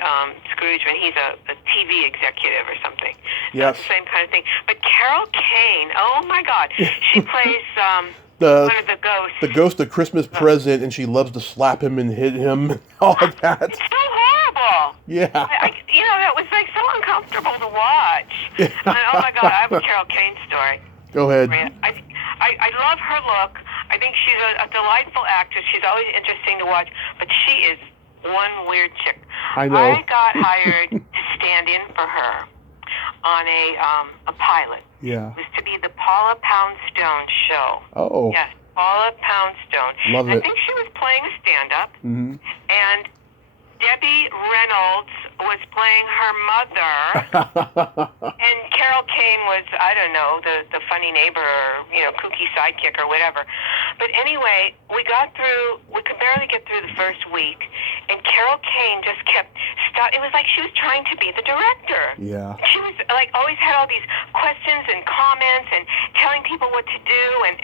Scrooge, and he's a TV executive or something. Yes. Same kind of thing. But Carol Kane, oh my God, she plays one of the ghosts. The ghost of Christmas Present, and she loves to slap him and hit him and all of that. It's so horrible. Yeah. That was like so uncomfortable to watch. Oh my God, I have a Carol Kane story. Go ahead. I love her look. I think she's a delightful actress. She's always interesting to watch, but she is one weird chick. I know. I got hired to stand in for her on a pilot. Yeah. It was to be the Paula Poundstone show. Oh. Yes. Paula Poundstone. Love it. I think she was playing a stand-up, Mm-hmm. and Debbie Reynolds was playing her mother, and Carol Kane was, I don't know, the funny neighbor or, kooky sidekick or whatever. But anyway, we could barely get through the first week, and Carol Kane just kept it was like she was trying to be the director. Yeah. She was like always had all these questions and comments and telling people what to do, and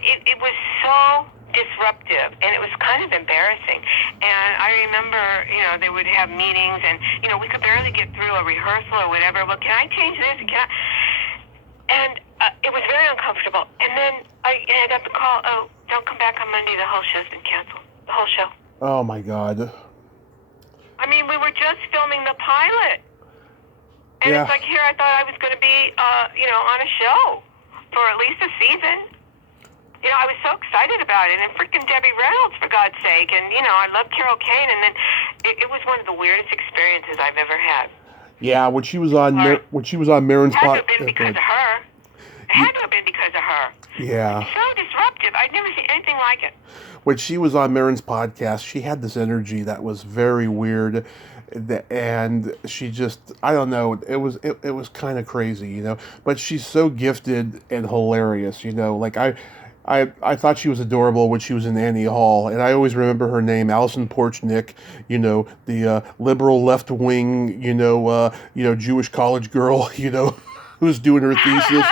it was so disruptive, and it was kind of embarrassing. And I remember, they would have meetings, and we could barely get through a rehearsal or whatever. Well, can I change this? And it was very uncomfortable. And then I got the call, oh, don't come back on Monday, the whole show's been canceled. The whole show. Oh my God. I mean, we were just filming the pilot. And Yeah. It's like, here I thought I was going to be, on a show for at least a season. I was so excited about it, and freaking Debbie Reynolds, for God's sake, and I love Carol Kane, and then it was one of the weirdest experiences I've ever had. Yeah, when she was on Marin's It had to have podcast. been because of her. It had to have been because of her. Yeah. So disruptive. I'd never seen anything like it. When she was on Marin's podcast, she had this energy that was very weird, and she just, I don't know, it was kind of crazy, But she's so gifted and hilarious, Like I thought she was adorable when she was in Annie Hall, and I always remember her name, Alison Porchnick, the liberal left wing, Jewish college girl, who's doing her thesis.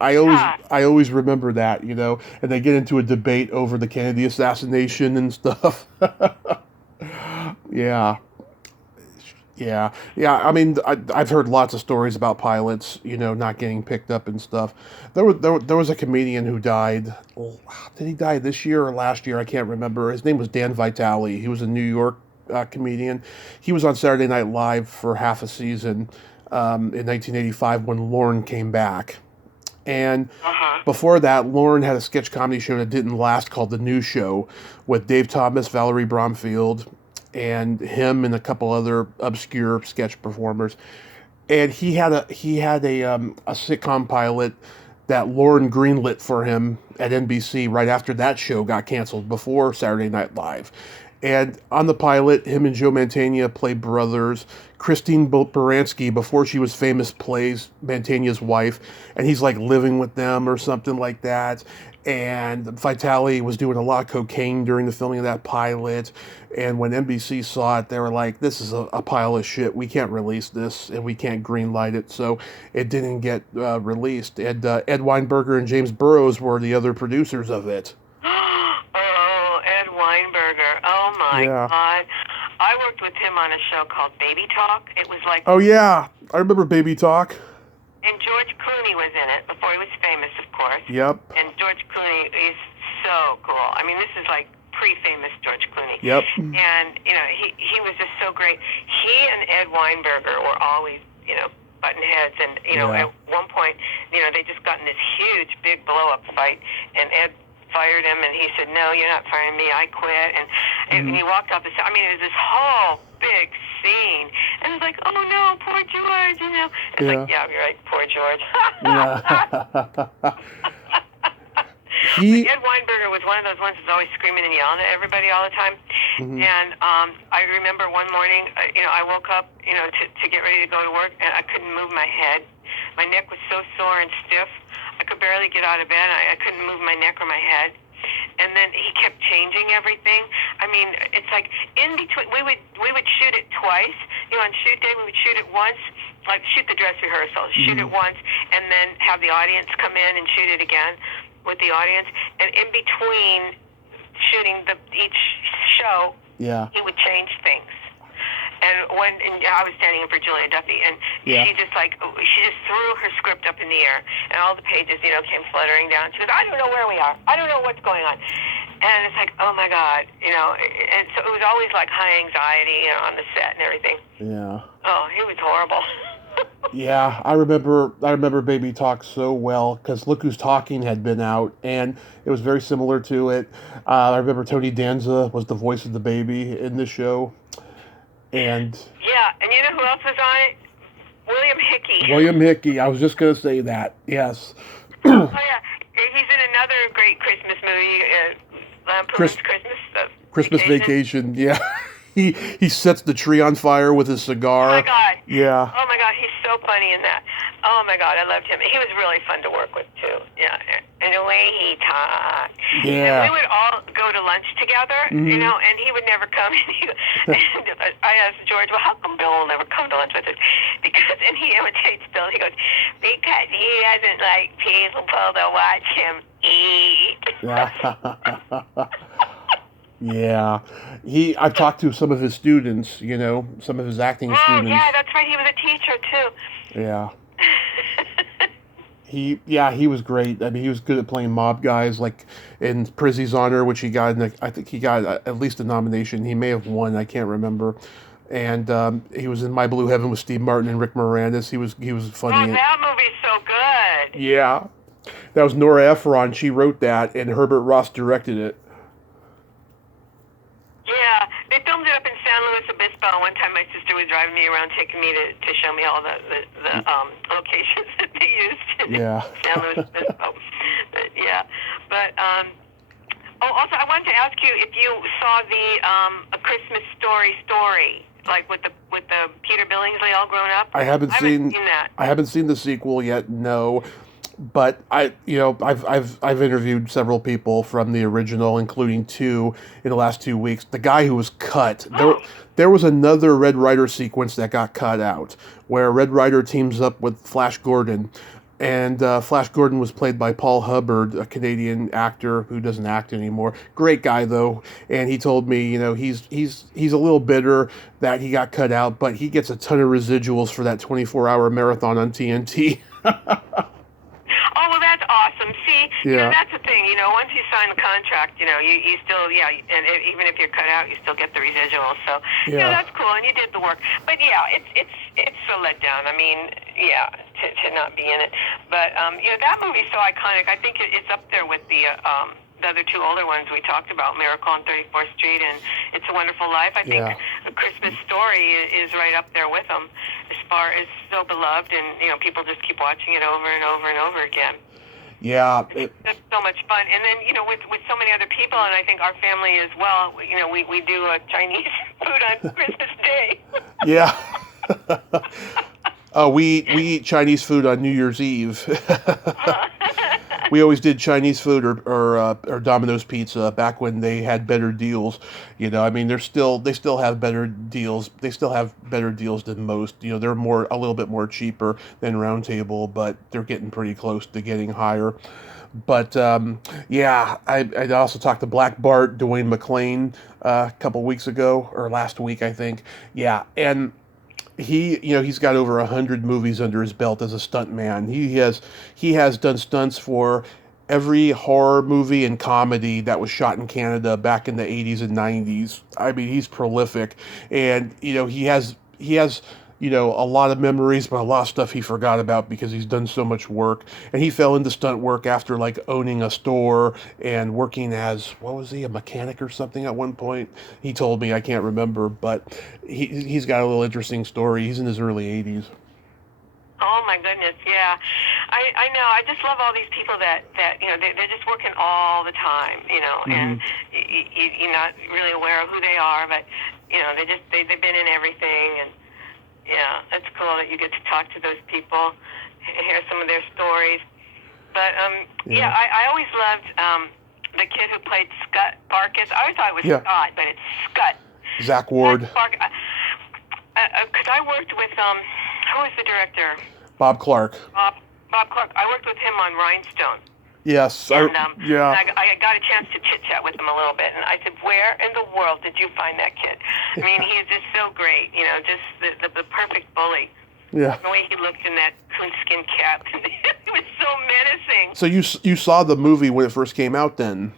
I always remember that, and they get into a debate over the Kennedy assassination and stuff. Yeah. Yeah. I mean, I've heard lots of stories about pilots, not getting picked up and stuff. There was a comedian who died. Did he die this year or last year? I can't remember. His name was Dan Vitale. He was a New York comedian. He was on Saturday Night Live for half a season in 1985 when Lorne came back. And before that, Lorne had a sketch comedy show that didn't last called The New Show with Dave Thomas, Valerie Bromfield, and him and a couple other obscure sketch performers. And he had a sitcom pilot that Lorne greenlit for him at NBC right after that show got canceled before Saturday Night Live. And on the pilot, him and Joe Mantegna play brothers. Christine Baranski, before she was famous, plays Mantegna's wife, and he's like living with them or something like that. And Vitale was doing a lot of cocaine during the filming of that pilot. And when NBC saw it, they were like, this is a pile of shit. We can't release this, and we can't greenlight it. So it didn't get released. And Ed Weinberger and James Burrows were the other producers of it. Oh, Ed Weinberger. Oh, my God. I worked with him on a show called Baby Talk. It was like... Oh, yeah. I remember Baby Talk. And George Clooney was in it before he was famous, of course. Yep. And George Clooney is so cool. I mean, this is like pre-famous George Clooney. Yep. And, he was just so great. He and Ed Weinberger were always, button heads. And, at one point, they just got in this huge, big blow-up fight. And Ed fired him, and he said, no, you're not firing me, I quit. And he walked off the set. I mean, it was this whole big scene. And it was like, oh, no, poor George, It's like, yeah, you're right, poor George. Ed Weinberger was one of those ones who's always screaming and yelling at everybody all the time. And I remember one morning, I woke up, to get ready to go to work, and I couldn't move my head. My neck was so sore and stiff. I could barely get out of bed. I couldn't move my neck or my head. And then he kept changing everything. I mean, it's like in between. We would shoot it twice. On shoot day we would shoot it once, like shoot the dress rehearsal, shoot it once, and then have the audience come in and shoot it again with the audience. And in between shooting each show, he would change things. And I was standing in for Julia Duffy, and she just threw her script up in the air, and all the pages, came fluttering down. She goes, I don't know where we are. I don't know what's going on. And it's like, oh my God, and so it was always like high anxiety, on the set and everything. Yeah. Oh, it was horrible. Yeah, I remember Baby Talk so well because Look Who's Talking had been out, and it was very similar to it. I remember Tony Danza was the voice of the baby in the show. And you know who else was on it? William Hickey. William Hickey. I was just going to say that. Yes. Oh, yeah. He's in a another great Christmas movie, Lampoon's Christmas Vacation. Yeah. He sets the tree on fire with his cigar. Oh my God. Yeah. Oh my God, he's so funny in that. Oh my God, I loved him. He was really fun to work with too. Yeah, and the way he talked. Yeah. And we would all go to lunch together, you know, and he would never come. And I asked George, well, how come Bill will never come to lunch with us? Because, and he imitates Bill. He goes, because he doesn't like people to watch him eat. Yeah. I've talked to some of his students, you know, some of his acting students. Yeah, that's right. He was a teacher too. Yeah. He was great. I mean, he was good at playing mob guys, like in Prizzy's Honor, which he got. I think he got at least a nomination. He may have won. I can't remember. And he was in My Blue Heaven with Steve Martin and Rick Moranis. He was funny. Oh, that movie's so good. Yeah, that was Nora Ephron. She wrote that, and Herbert Ross directed it. Yeah, they filmed it up in San Luis Obispo. One time my sister was driving me around, taking me to show me all the locations that they used in San Luis Obispo. Also I wanted to ask you if you saw the A Christmas Story, like with the Peter Billingsley all grown up. I haven't seen that. I haven't seen the sequel yet. No. But I've interviewed several people from the original, including two in the last 2 weeks. The guy who was cut, there was another Red Ryder sequence that got cut out, where Red Ryder teams up with Flash Gordon, and Flash Gordon was played by Paul Hubbard, a Canadian actor who doesn't act anymore. Great guy though, and he told me, you know, he's a little bitter that he got cut out, but he gets a ton of residuals for that 24-hour marathon on TNT. Oh, well, that's awesome. See, you know, that's the thing. You know, once you sign the contract, you know, you still, and even if you're cut out, you still get the residuals. So, yeah, that's cool, and you did the work. But yeah, it's a letdown. I mean, to not be in it. But you know, that movie's so iconic. I think it's up there with the other two older ones we talked about, Miracle on 34th Street and It's a Wonderful Life. I think A Christmas Story is right up there with them as far as so beloved, and you know, people just keep watching it over and over and over again. Yeah, it's so much fun. And then, you know, with so many other people, and I think our family as well, you know, we do Chinese food on Christmas Day. Yeah. We eat Chinese food on New Year's Eve. We always did Chinese food or Domino's pizza back when they had better deals. You know, I mean, they still have better deals. They still have better deals than most. You know, they're a little bit more cheaper than Round Table, but they're getting pretty close to getting higher. But I also talked to Black Bart, Dwayne McClane, a couple weeks ago or last week, I think. Yeah, and he's got over 100 movies under his belt as a stuntman. He has done stunts for every horror movie and comedy that was shot in Canada back in the 80s and 90s. I mean, he's prolific, and you know, he has you know, a lot of memories, but a lot of stuff he forgot about because he's done so much work. And he fell into stunt work after like owning a store and working as, what was he, a mechanic or something at one point? He told me, I can't remember, but he's got a little interesting story. He's in his early 80s. Oh my goodness, yeah. I know. I just love all these people that you know, they're just working all the time, you know, and you're not really aware of who they are, but you know, they've been in everything. And yeah, it's cool that you get to talk to those people, hear some of their stories. But I always loved the kid who played Scott Barkus. I always thought it was Scott, but it's Scott. Zach Ward. Because I worked with who was the director? Bob Clark. Bob Clark. I worked with him on Rhinestone. Yes. And, I got a chance to chit-chat with him a little bit, and I said, where in the world did you find that kid? I mean, he is just so great, you know, just the perfect bully. Yeah. The way he looked in that coonskin cap. He was so menacing. So you saw the movie when it first came out then?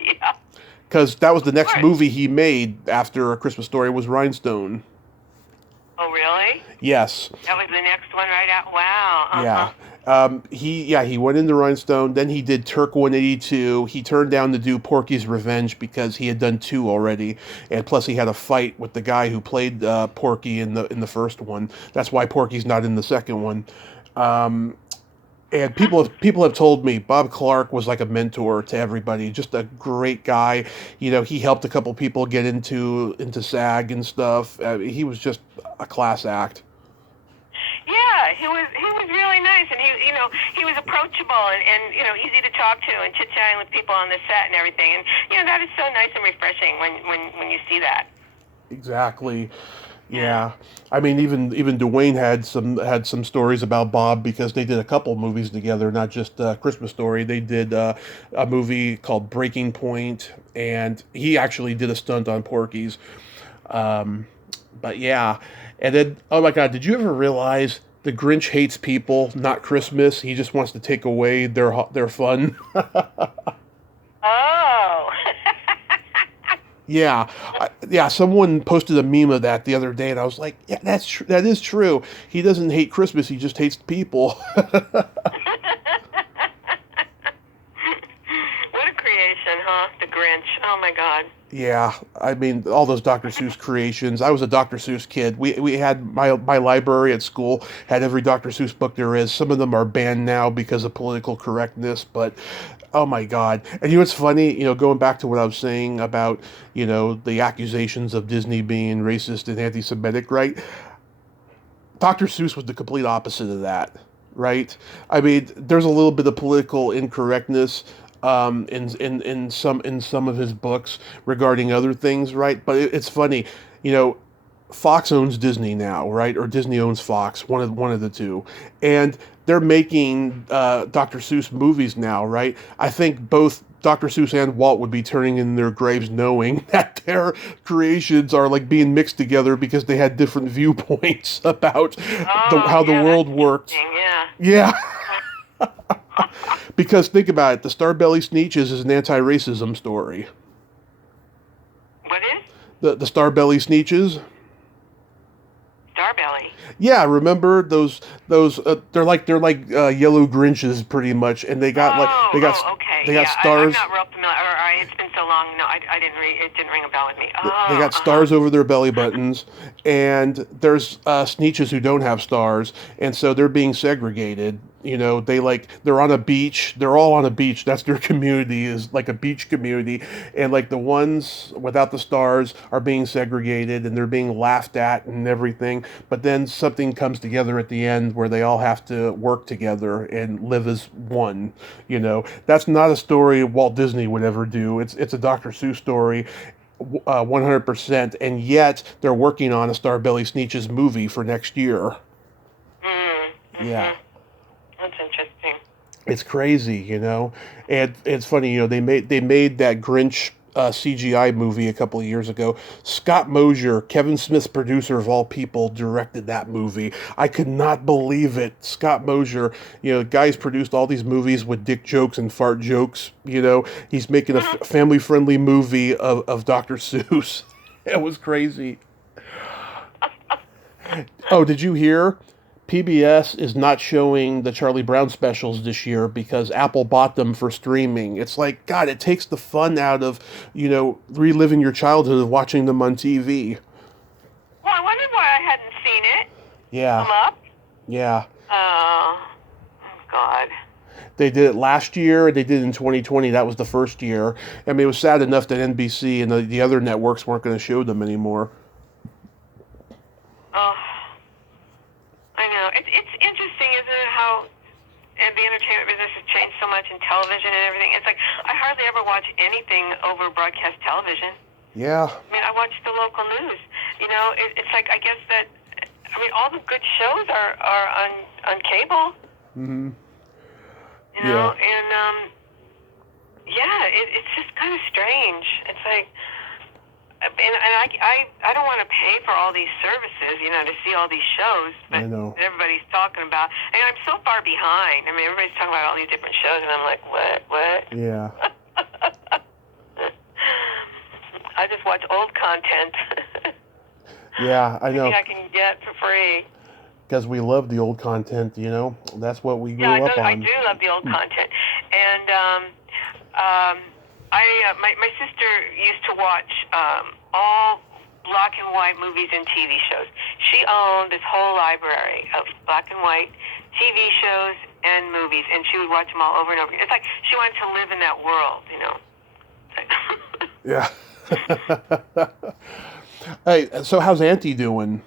Yeah. Because that was the next movie he made after A Christmas Story was Rhinestone. Oh, really? Yes. That was the next one right out? Wow. Yeah. He went into Rhinestone, then he did Turk 182. He turned down to do Porky's Revenge because he had done 2 already, and plus he had a fight with the guy who played Porky in the first one. That's why Porky's not in the second one. And people have told me Bob Clark was like a mentor to everybody, just a great guy. He helped a couple people get into SAG and stuff. He was just a class act. Yeah, he was really nice, and he was approachable and easy to talk to, and chit chatting with people on the set and everything. And that is so nice and refreshing when you see that. Exactly. Yeah. I mean, even Dwayne had some stories about Bob because they did a couple movies together, not just Christmas Story. They did a movie called Breaking Point, and he actually did a stunt on Porky's. Um, but yeah, and then oh my God, did you ever realize the Grinch hates people, not Christmas? He just wants to take away their fun. Oh. Yeah, yeah. Someone posted a meme of that the other day, and I was like, "Yeah, that is true. He doesn't hate Christmas; he just hates people." What a creation, huh? The Grinch. Oh my God. Yeah, I mean, all those Dr. Seuss creations. I was a Dr. Seuss kid. We had my library at school had every Dr. Seuss book there is. Some of them are banned now because of political correctness, but oh my God. And what's funny, going back to what I was saying about, the accusations of Disney being racist and anti-Semitic, right? Dr. Seuss was the complete opposite of that, right? I mean, there's a little bit of political incorrectness in some of his books regarding other things, right? But it's funny, you know. Fox owns Disney now, right? Or Disney owns Fox, one of the two, and they're making Dr. Seuss movies now, right? I think both Dr. Seuss and Walt would be turning in their graves knowing that their creations are like being mixed together because they had different viewpoints about Oh, how the yeah, world that's worked. interesting. Yeah. Yeah, because think about it, the Starbelly Sneetches is an anti-racism story. What is The Starbelly Sneetches. Starbelly? Yeah, remember those they're like yellow Grinches pretty much, and Okay. they got Yeah, I'm stars. not real familiar. It's been so long. No, I didn't it didn't ring a bell with me. Oh, They got uh-huh. stars over their belly buttons, and there's Sneetches who don't have stars, and so they're being segregated. They're on a beach. They're all on a beach. That's their community, is like a beach community, and like the ones without the stars are being segregated and they're being laughed at and everything. But then something comes together at the end where they all have to work together and live as one. That's not a story Walt Disney would ever do. It's a Dr. Seuss story, 100%, and yet they're working on a Starbelly Sneetches movie for next year. Yeah, Mm-hmm. That's interesting. it's crazy. And it's funny. They made that Grinch CGI movie a couple of years ago. Scott Mosier, Kevin Smith's producer of all people, directed that movie. I could not believe it. Scott Mosier, the guy's produced all these movies with dick jokes and fart jokes. He's making a family-friendly movie of Dr. Seuss. It was crazy. Oh, did you hear? PBS is not showing the Charlie Brown specials this year because Apple bought them for streaming. It's like, God, it takes the fun out of, reliving your childhood of watching them on TV. Well, I wondered why I hadn't seen it Yeah, come up. yeah. Oh, God. They did it last year. They did it in 2020. That was the first year. I mean, it was sad enough that NBC and the other networks weren't going to show them anymore. Oh, I know. It's interesting, isn't it, how the entertainment business has changed so much in television and everything. It's like I hardly ever watch anything over broadcast television. Yeah. I mean, I watch the local news. It's like I guess that all the good shows are on cable. Mm-hmm. You know, Yeah. and it's just kind of strange. It's like, and I don't want to pay for all these services, to see all these shows, but I know. everybody's talking about, and I'm so far behind. I mean, everybody's talking about all these different shows, and I'm like, what? Yeah. I just watch old content. Yeah, I know. Anything I can get for free. Because we love the old content, That's what we grew Yeah, up I on. do love the old content, and my sister used to watch all black and white movies and TV shows. She owned this whole library of black and white TV shows and movies, and she would watch them all over and over. It's like she wanted to live in that world, Yeah. Hey, so how's Auntie doing?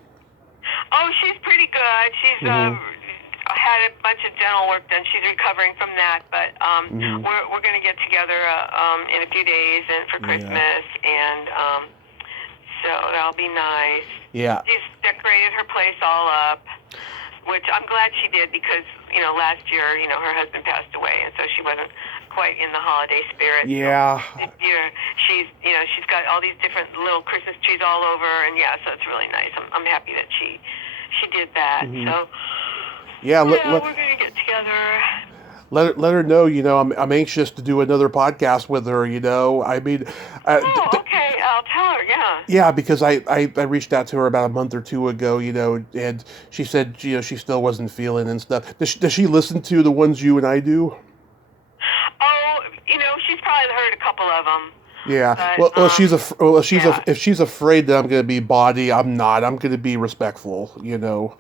Oh, she's pretty good. She's had a bunch of dental work done. She's recovering from that, but we're going to get together in a few days and for Christmas, and so that'll be nice. Yeah. She's decorated her place all up, which I'm glad she did because last year her husband passed away, and so she wasn't quite in the holiday spirit. Yeah. So this year she's got all these different little Christmas trees all over, and so it's really nice. I'm happy that she did that. So we're gonna get together. Let her know, I'm anxious to do another podcast with her, I mean... okay, I'll tell her, yeah. Yeah, because I reached out to her about a month or two ago, and she said, she still wasn't feeling and stuff. Does she listen to the ones you and I do? Oh, she's probably heard a couple of them. Yeah. But, if she's afraid that I'm going to be bawdy, I'm not. I'm going to be respectful, Oh.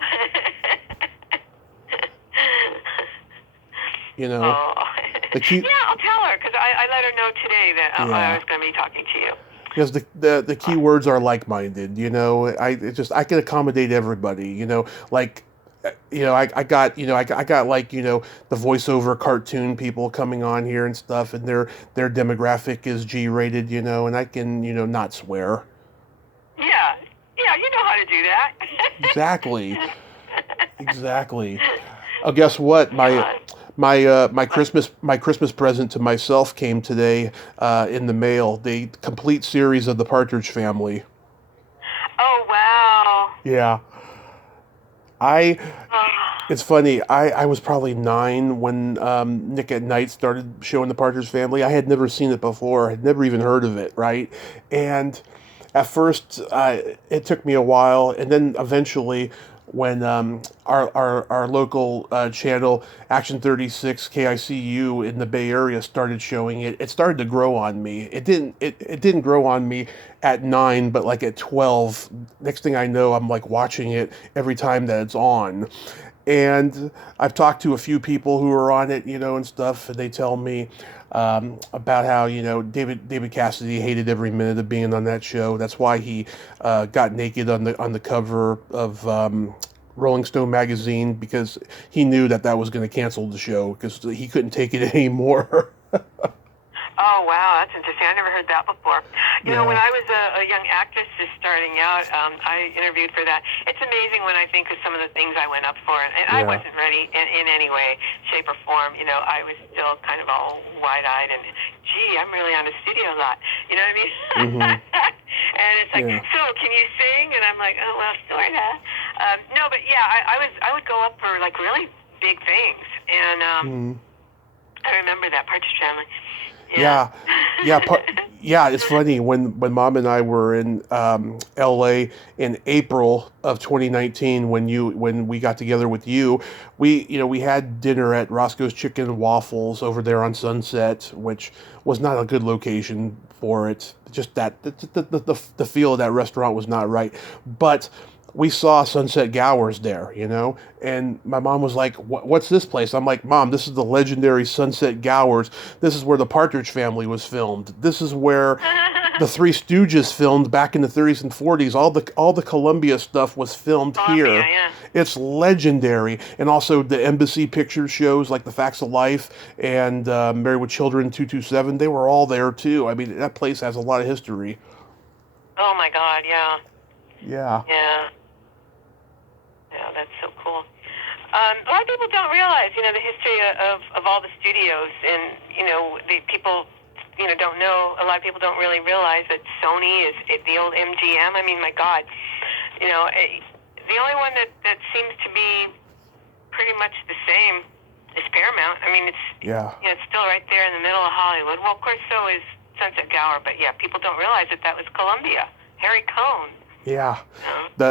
I'll tell her because I let her know today that I was going to be talking to you. Because the key words are like-minded, I can accommodate everybody, like, I got like, the voiceover cartoon people coming on here and stuff, and their demographic is G-rated, and I can, not swear. Yeah, you know how to do that. Exactly. Oh, guess what? My Christmas present to myself came today in the mail. The complete series of the Partridge Family. Oh, wow. Yeah. It's funny. I was probably 9 when Nick at Night started showing the Partridge Family. I had never seen it before. I had never even heard of it, right? And at first, it took me a while, and then eventually, when our local channel, Action 36 KICU in the Bay Area, started showing it, it started to grow on me. It didn't grow on me at 9, but like at 12. Next thing I know, I'm like watching it every time that it's on. And I've talked to a few people who are on it, and stuff, and they tell me about how, David Cassidy hated every minute of being on that show. That's why he got naked on the cover of Rolling Stone magazine, because he knew that was going to cancel the show because he couldn't take it anymore. Oh, wow, that's interesting. I never heard that before. When I was a young actress just starting out, I interviewed for that. It's amazing when I think of some of the things I went up for, and I wasn't ready in any way, shape, or form. I was still kind of all wide-eyed and, gee, I'm really on a studio lot. You know what I mean? And it's like, so can you sing? And I'm like, oh, well, sort of. No, but I would go up for like really big things, and I remember that Partridge Family. Yeah. It's funny when Mom and I were in L.A. in April of 2019 when we got together with you, we had dinner at Roscoe's Chicken and Waffles over there on Sunset, which was not a good location for it. Just that the feel of that restaurant was not right, but we saw Sunset Gower's there, and my mom was like, what's this place? I'm like, Mom, this is the legendary Sunset Gower's. This is where the Partridge Family was filmed. This is where the Three Stooges filmed back in the 30s and 40s. All the Columbia stuff was filmed here. Yeah. It's legendary. And also the Embassy Pictures shows like The Facts of Life and Married with Children 227, they were all there too. I mean, that place has a lot of history. Oh my God, yeah. Yeah. Yeah. Yeah, that's so cool. A lot of people don't realize, the history of all the studios, and the people, don't know. A lot of people don't really realize that Sony is the old MGM. I mean, my God, the only one that seems to be pretty much the same is Paramount. I mean, it's it's still right there in the middle of Hollywood. Well, of course, so is Sunset Gower, but people don't realize that was Columbia. Harry Cohn. Yeah,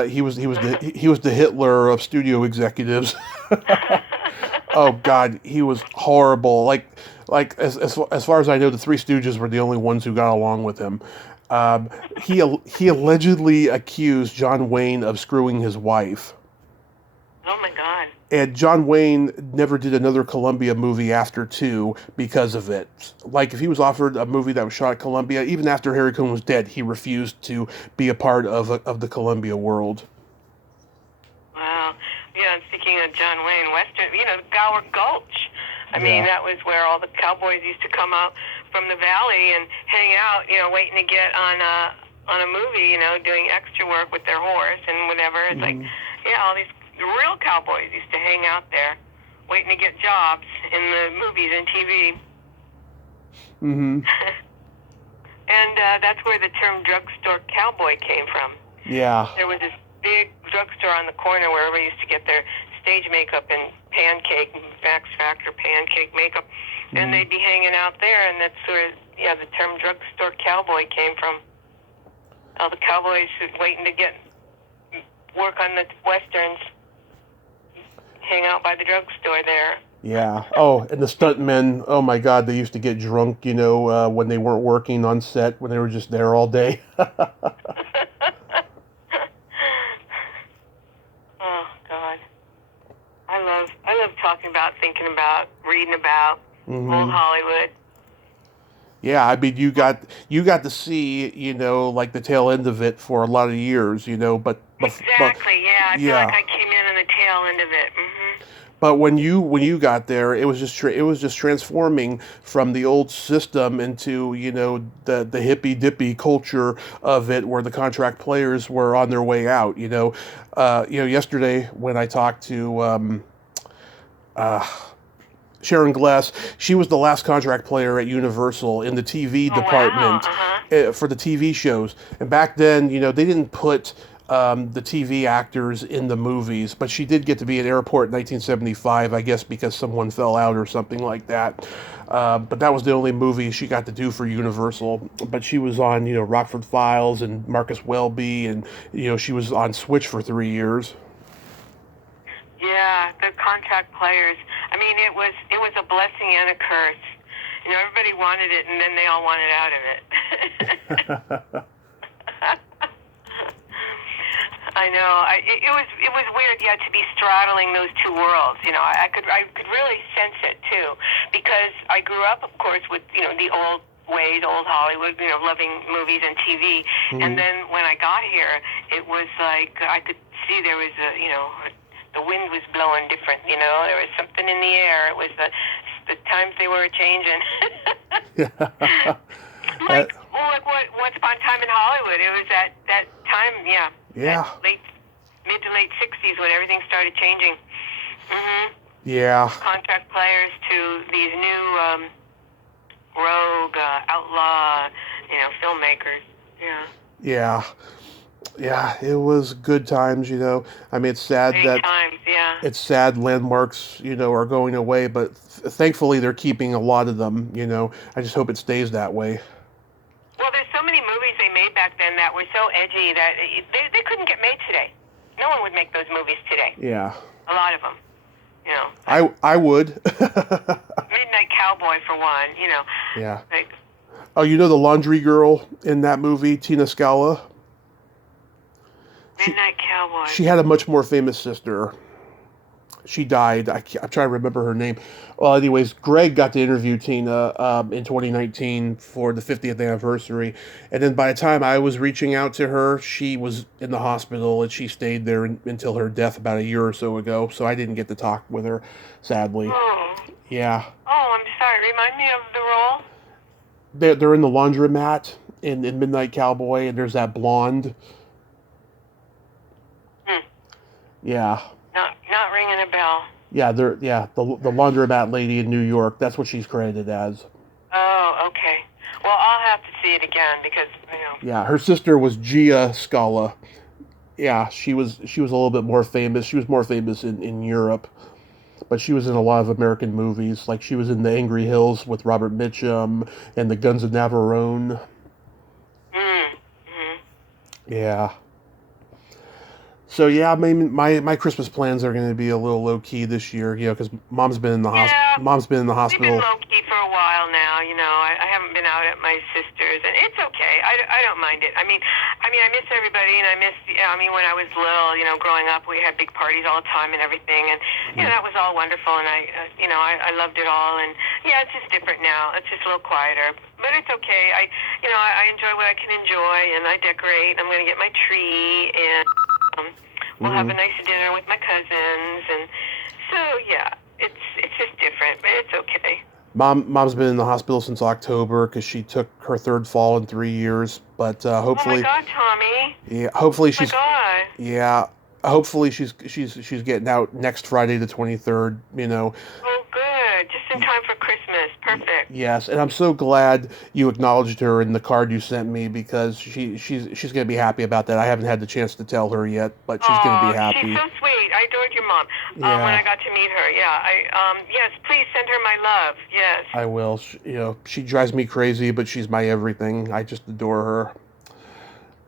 he was the Hitler of studio executives. Oh God, he was horrible. Like as far as I know, the Three Stooges were the only ones who got along with him. He allegedly accused John Wayne of screwing his wife. Oh my God. And John Wayne never did another Columbia movie after 2 because of it. Like, if he was offered a movie that was shot at Columbia, even after Harry Coon was dead, he refused to be a part of the Columbia world. Wow. Yeah, and speaking of John Wayne, Western, Gower Gulch. I mean, that was where all the cowboys used to come out from the valley and hang out, waiting to get on a movie, doing extra work with their horse and whatever. It's like, all these real cowboys used to hang out there, waiting to get jobs in the movies and TV. Mm-hmm. And that's where the term drugstore cowboy came from. Yeah. There was this big drugstore on the corner where everybody used to get their stage makeup and pancake, Max Factor pancake makeup, and they'd be hanging out there, and that's where, the term drugstore cowboy came from. All the cowboys waiting to get work on the westerns hang out by the drugstore there. Yeah. Oh, and the stuntmen, oh my God, they used to get drunk, when they weren't working on set, when they were just there all day. Oh, God. I love talking about, thinking about, reading about old Hollywood. Yeah, I mean, you got to see, like the tail end of it for a lot of years, but Exactly, yeah. I feel like I came in on the tail end of it. Mm-hmm. But when you got there, it was just transforming from the old system into the hippy dippy culture of it, where the contract players were on their way out. Yesterday when I talked to Sharon Glass, she was the last contract player at Universal in the TV department for the TV shows. And back then, they didn't put the TV actors in the movies, but she did get to be at Airport in 1975, I guess because someone fell out or something like that. But that was the only movie she got to do for Universal. But she was on, Rockford Files and Marcus Welby, and she was on Switch for 3 years. Yeah, the contract players. I mean, it was a blessing and a curse. Everybody wanted it, and then they all wanted out of it. I know. It was weird, to be straddling those two worlds. I could really sense it too, because I grew up, of course, with the old ways, old Hollywood, loving movies and TV. And then when I got here, it was like I could see there was the wind was blowing different. There was something in the air. It was the times they were changing. Like Once Upon a Time in Hollywood. It was that time, Yeah. Mid to late 60s when everything started changing. Mm-hmm. Yeah. Contract players to these new rogue, outlaw, filmmakers. Yeah. Yeah. Yeah, it was good times, I mean, it's sad it's sad landmarks, are going away, but thankfully they're keeping a lot of them, I just hope it stays that way. Well, there's so many movies they made back then that were so edgy that they couldn't get made today. No one would make those movies today. Yeah. A lot of them, I would. Midnight Cowboy, for one, Yeah. Like, oh, the laundry girl in that movie, Tina Scala? Midnight Cowboy. She had a much more famous sister. She died. I'm trying to remember her name. Well, anyways, Greg got to interview Tina in 2019 for the 50th anniversary. And then by the time I was reaching out to her, she was in the hospital, and she stayed there until her death about a year or so ago. So I didn't get to talk with her, sadly. Oh. Yeah. Oh, I'm sorry. Remind me of the role. They're in the laundromat in Midnight Cowboy, and there's that blonde. Yeah. Not ringing a bell. Yeah, the laundromat lady in New York. That's what she's credited as. Oh, okay. Well, I'll have to see it again because Yeah, her sister was Gia Scala. Yeah, she was a little bit more famous. She was more famous in Europe, but she was in a lot of American movies. Like she was in The Angry Hills with Robert Mitchum and The Guns of Navarone. Mm-hmm. Yeah. So yeah, my Christmas plans are going to be a little low key this year, because Mom's been in the hospital. Mom's been in the hospital. We've been low key for a while now. I haven't been out at my sister's, and it's okay. I don't mind it. I mean, I miss everybody, and I miss. I mean, when I was little, growing up, we had big parties all the time and everything, and that was all wonderful, and I loved it all, and yeah, it's just different now. It's just a little quieter, but it's okay. I enjoy what I can enjoy, and I decorate. I'm going to get my tree, and we'll have a nice dinner with my cousins, and so yeah, it's just different, but it's okay. Mom's been in the hospital since October because she took her third fall in 3 years. But hopefully, oh my God, Tommy! yeah, hopefully she's, oh my God. yeah, hopefully she's getting out next Friday the 23rd. Oh, good! Just in time for Christmas. Perfect. Yes, and I'm so glad you acknowledged her in the card you sent me because she's gonna be happy about that. I haven't had the chance to tell her yet, but she's gonna be happy. She's so sweet. I adored your mom when Yeah. I got to meet her. Yeah, yes, please send her my love. Yes. I will. She drives me crazy, but she's my everything. I just adore her.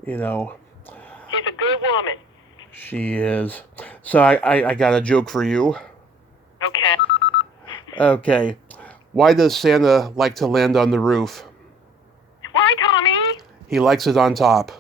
She's a good woman. She is. So I got a joke for you. Okay. Okay. Why does Santa like to land on the roof? Why, Tommy? He likes it on top.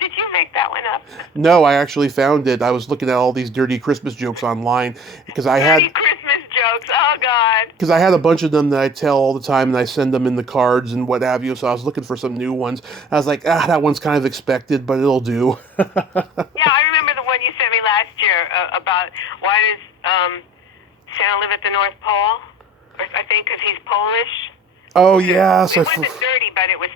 Did you make that one up? No, I actually found it. I was looking at all these dirty Christmas jokes online because Dirty Christmas jokes. Oh, God. Because I had a bunch of them that I tell all the time, and I send them in the cards and what have you. So I was looking for some new ones. I was like, that one's kind of expected, but it'll do. Yeah, I remember the one you sent me last year about why does Santa live at the North Pole? I think because he's Polish. Oh, yes. It wasn't dirty, but it was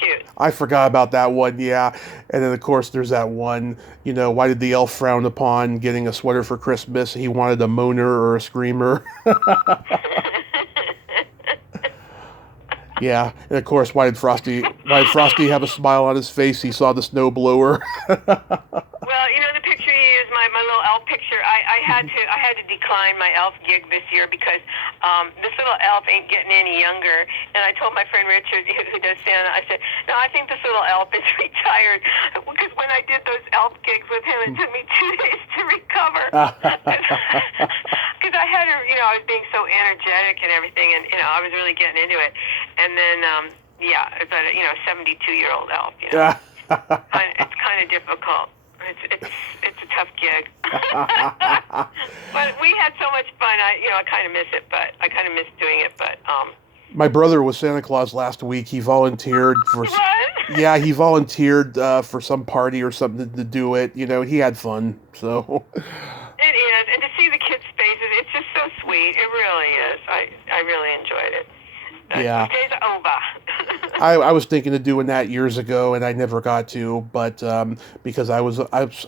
cute. I forgot about that one, yeah. And then, of course, there's that one, why did the elf frown upon getting a sweater for Christmas? He wanted a moaner or a screamer. Yeah, and of course, why did Frosty have a smile on his face? He saw the snowblower. Well, the picture you used, my little elf picture. I had to decline my elf gig this year because this little elf ain't getting any younger. And I told my friend Richard, who does Santa, I said, no, I think this little elf is retired because when I did those elf gigs with him, it took me 2 days to recover because I had I was being so energetic and everything, and I was really getting into it. And then it's a 72-year-old elf. It's kind of difficult. It's a tough gig. But we had so much fun. I kind of miss it, but I kind of miss doing it. But my brother was Santa Claus last week. He volunteered for. What? Yeah, he volunteered for some party or something to do it. He had fun. So. It is, and to see the kids' faces, it's just so sweet. It really is. I really enjoyed it. Yeah. Days are over. I was thinking of doing that years ago, and I never got to. But because I was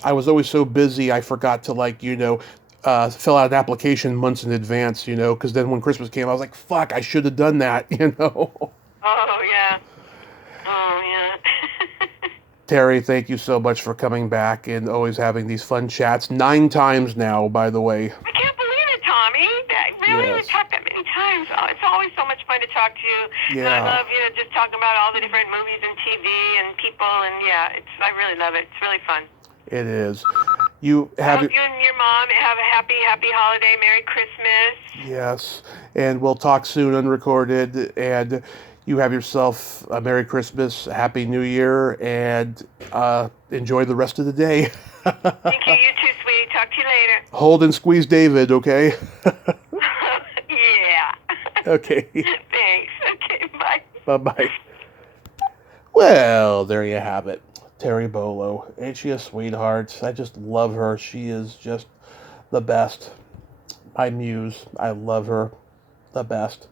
always so busy, I forgot to fill out an application months in advance. Because then when Christmas came, I was like, "Fuck, I should have done that." Oh yeah. Oh yeah. Terry, thank you so much for coming back and always having these fun chats. 9 times now, by the way. I can't believe it, Tommy. Really, we talked that many times. Oh, it's always so much fun to talk to you. Yeah. And I love, just talking about all the different movies and TV and people. And I really love it. It's really fun. It is. I hope you and your mom have a happy holiday. Merry Christmas. Yes. And we'll talk soon unrecorded. And you have yourself a Merry Christmas, a Happy New Year, and enjoy the rest of the day. Thank you. You too, sweetie. Talk to you later. Hold and squeeze David, okay? Yeah. Okay. Thanks. Okay, bye. Bye-bye. Well, there you have it. Terry Bolo. Ain't she a sweetheart? I just love her. She is just the best. My muse. I love her. The best.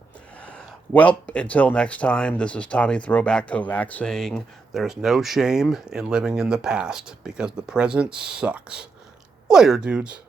Well, until next time, this is Tommy Throwback Kovac saying there's no shame in living in the past because the present sucks. Later, dudes.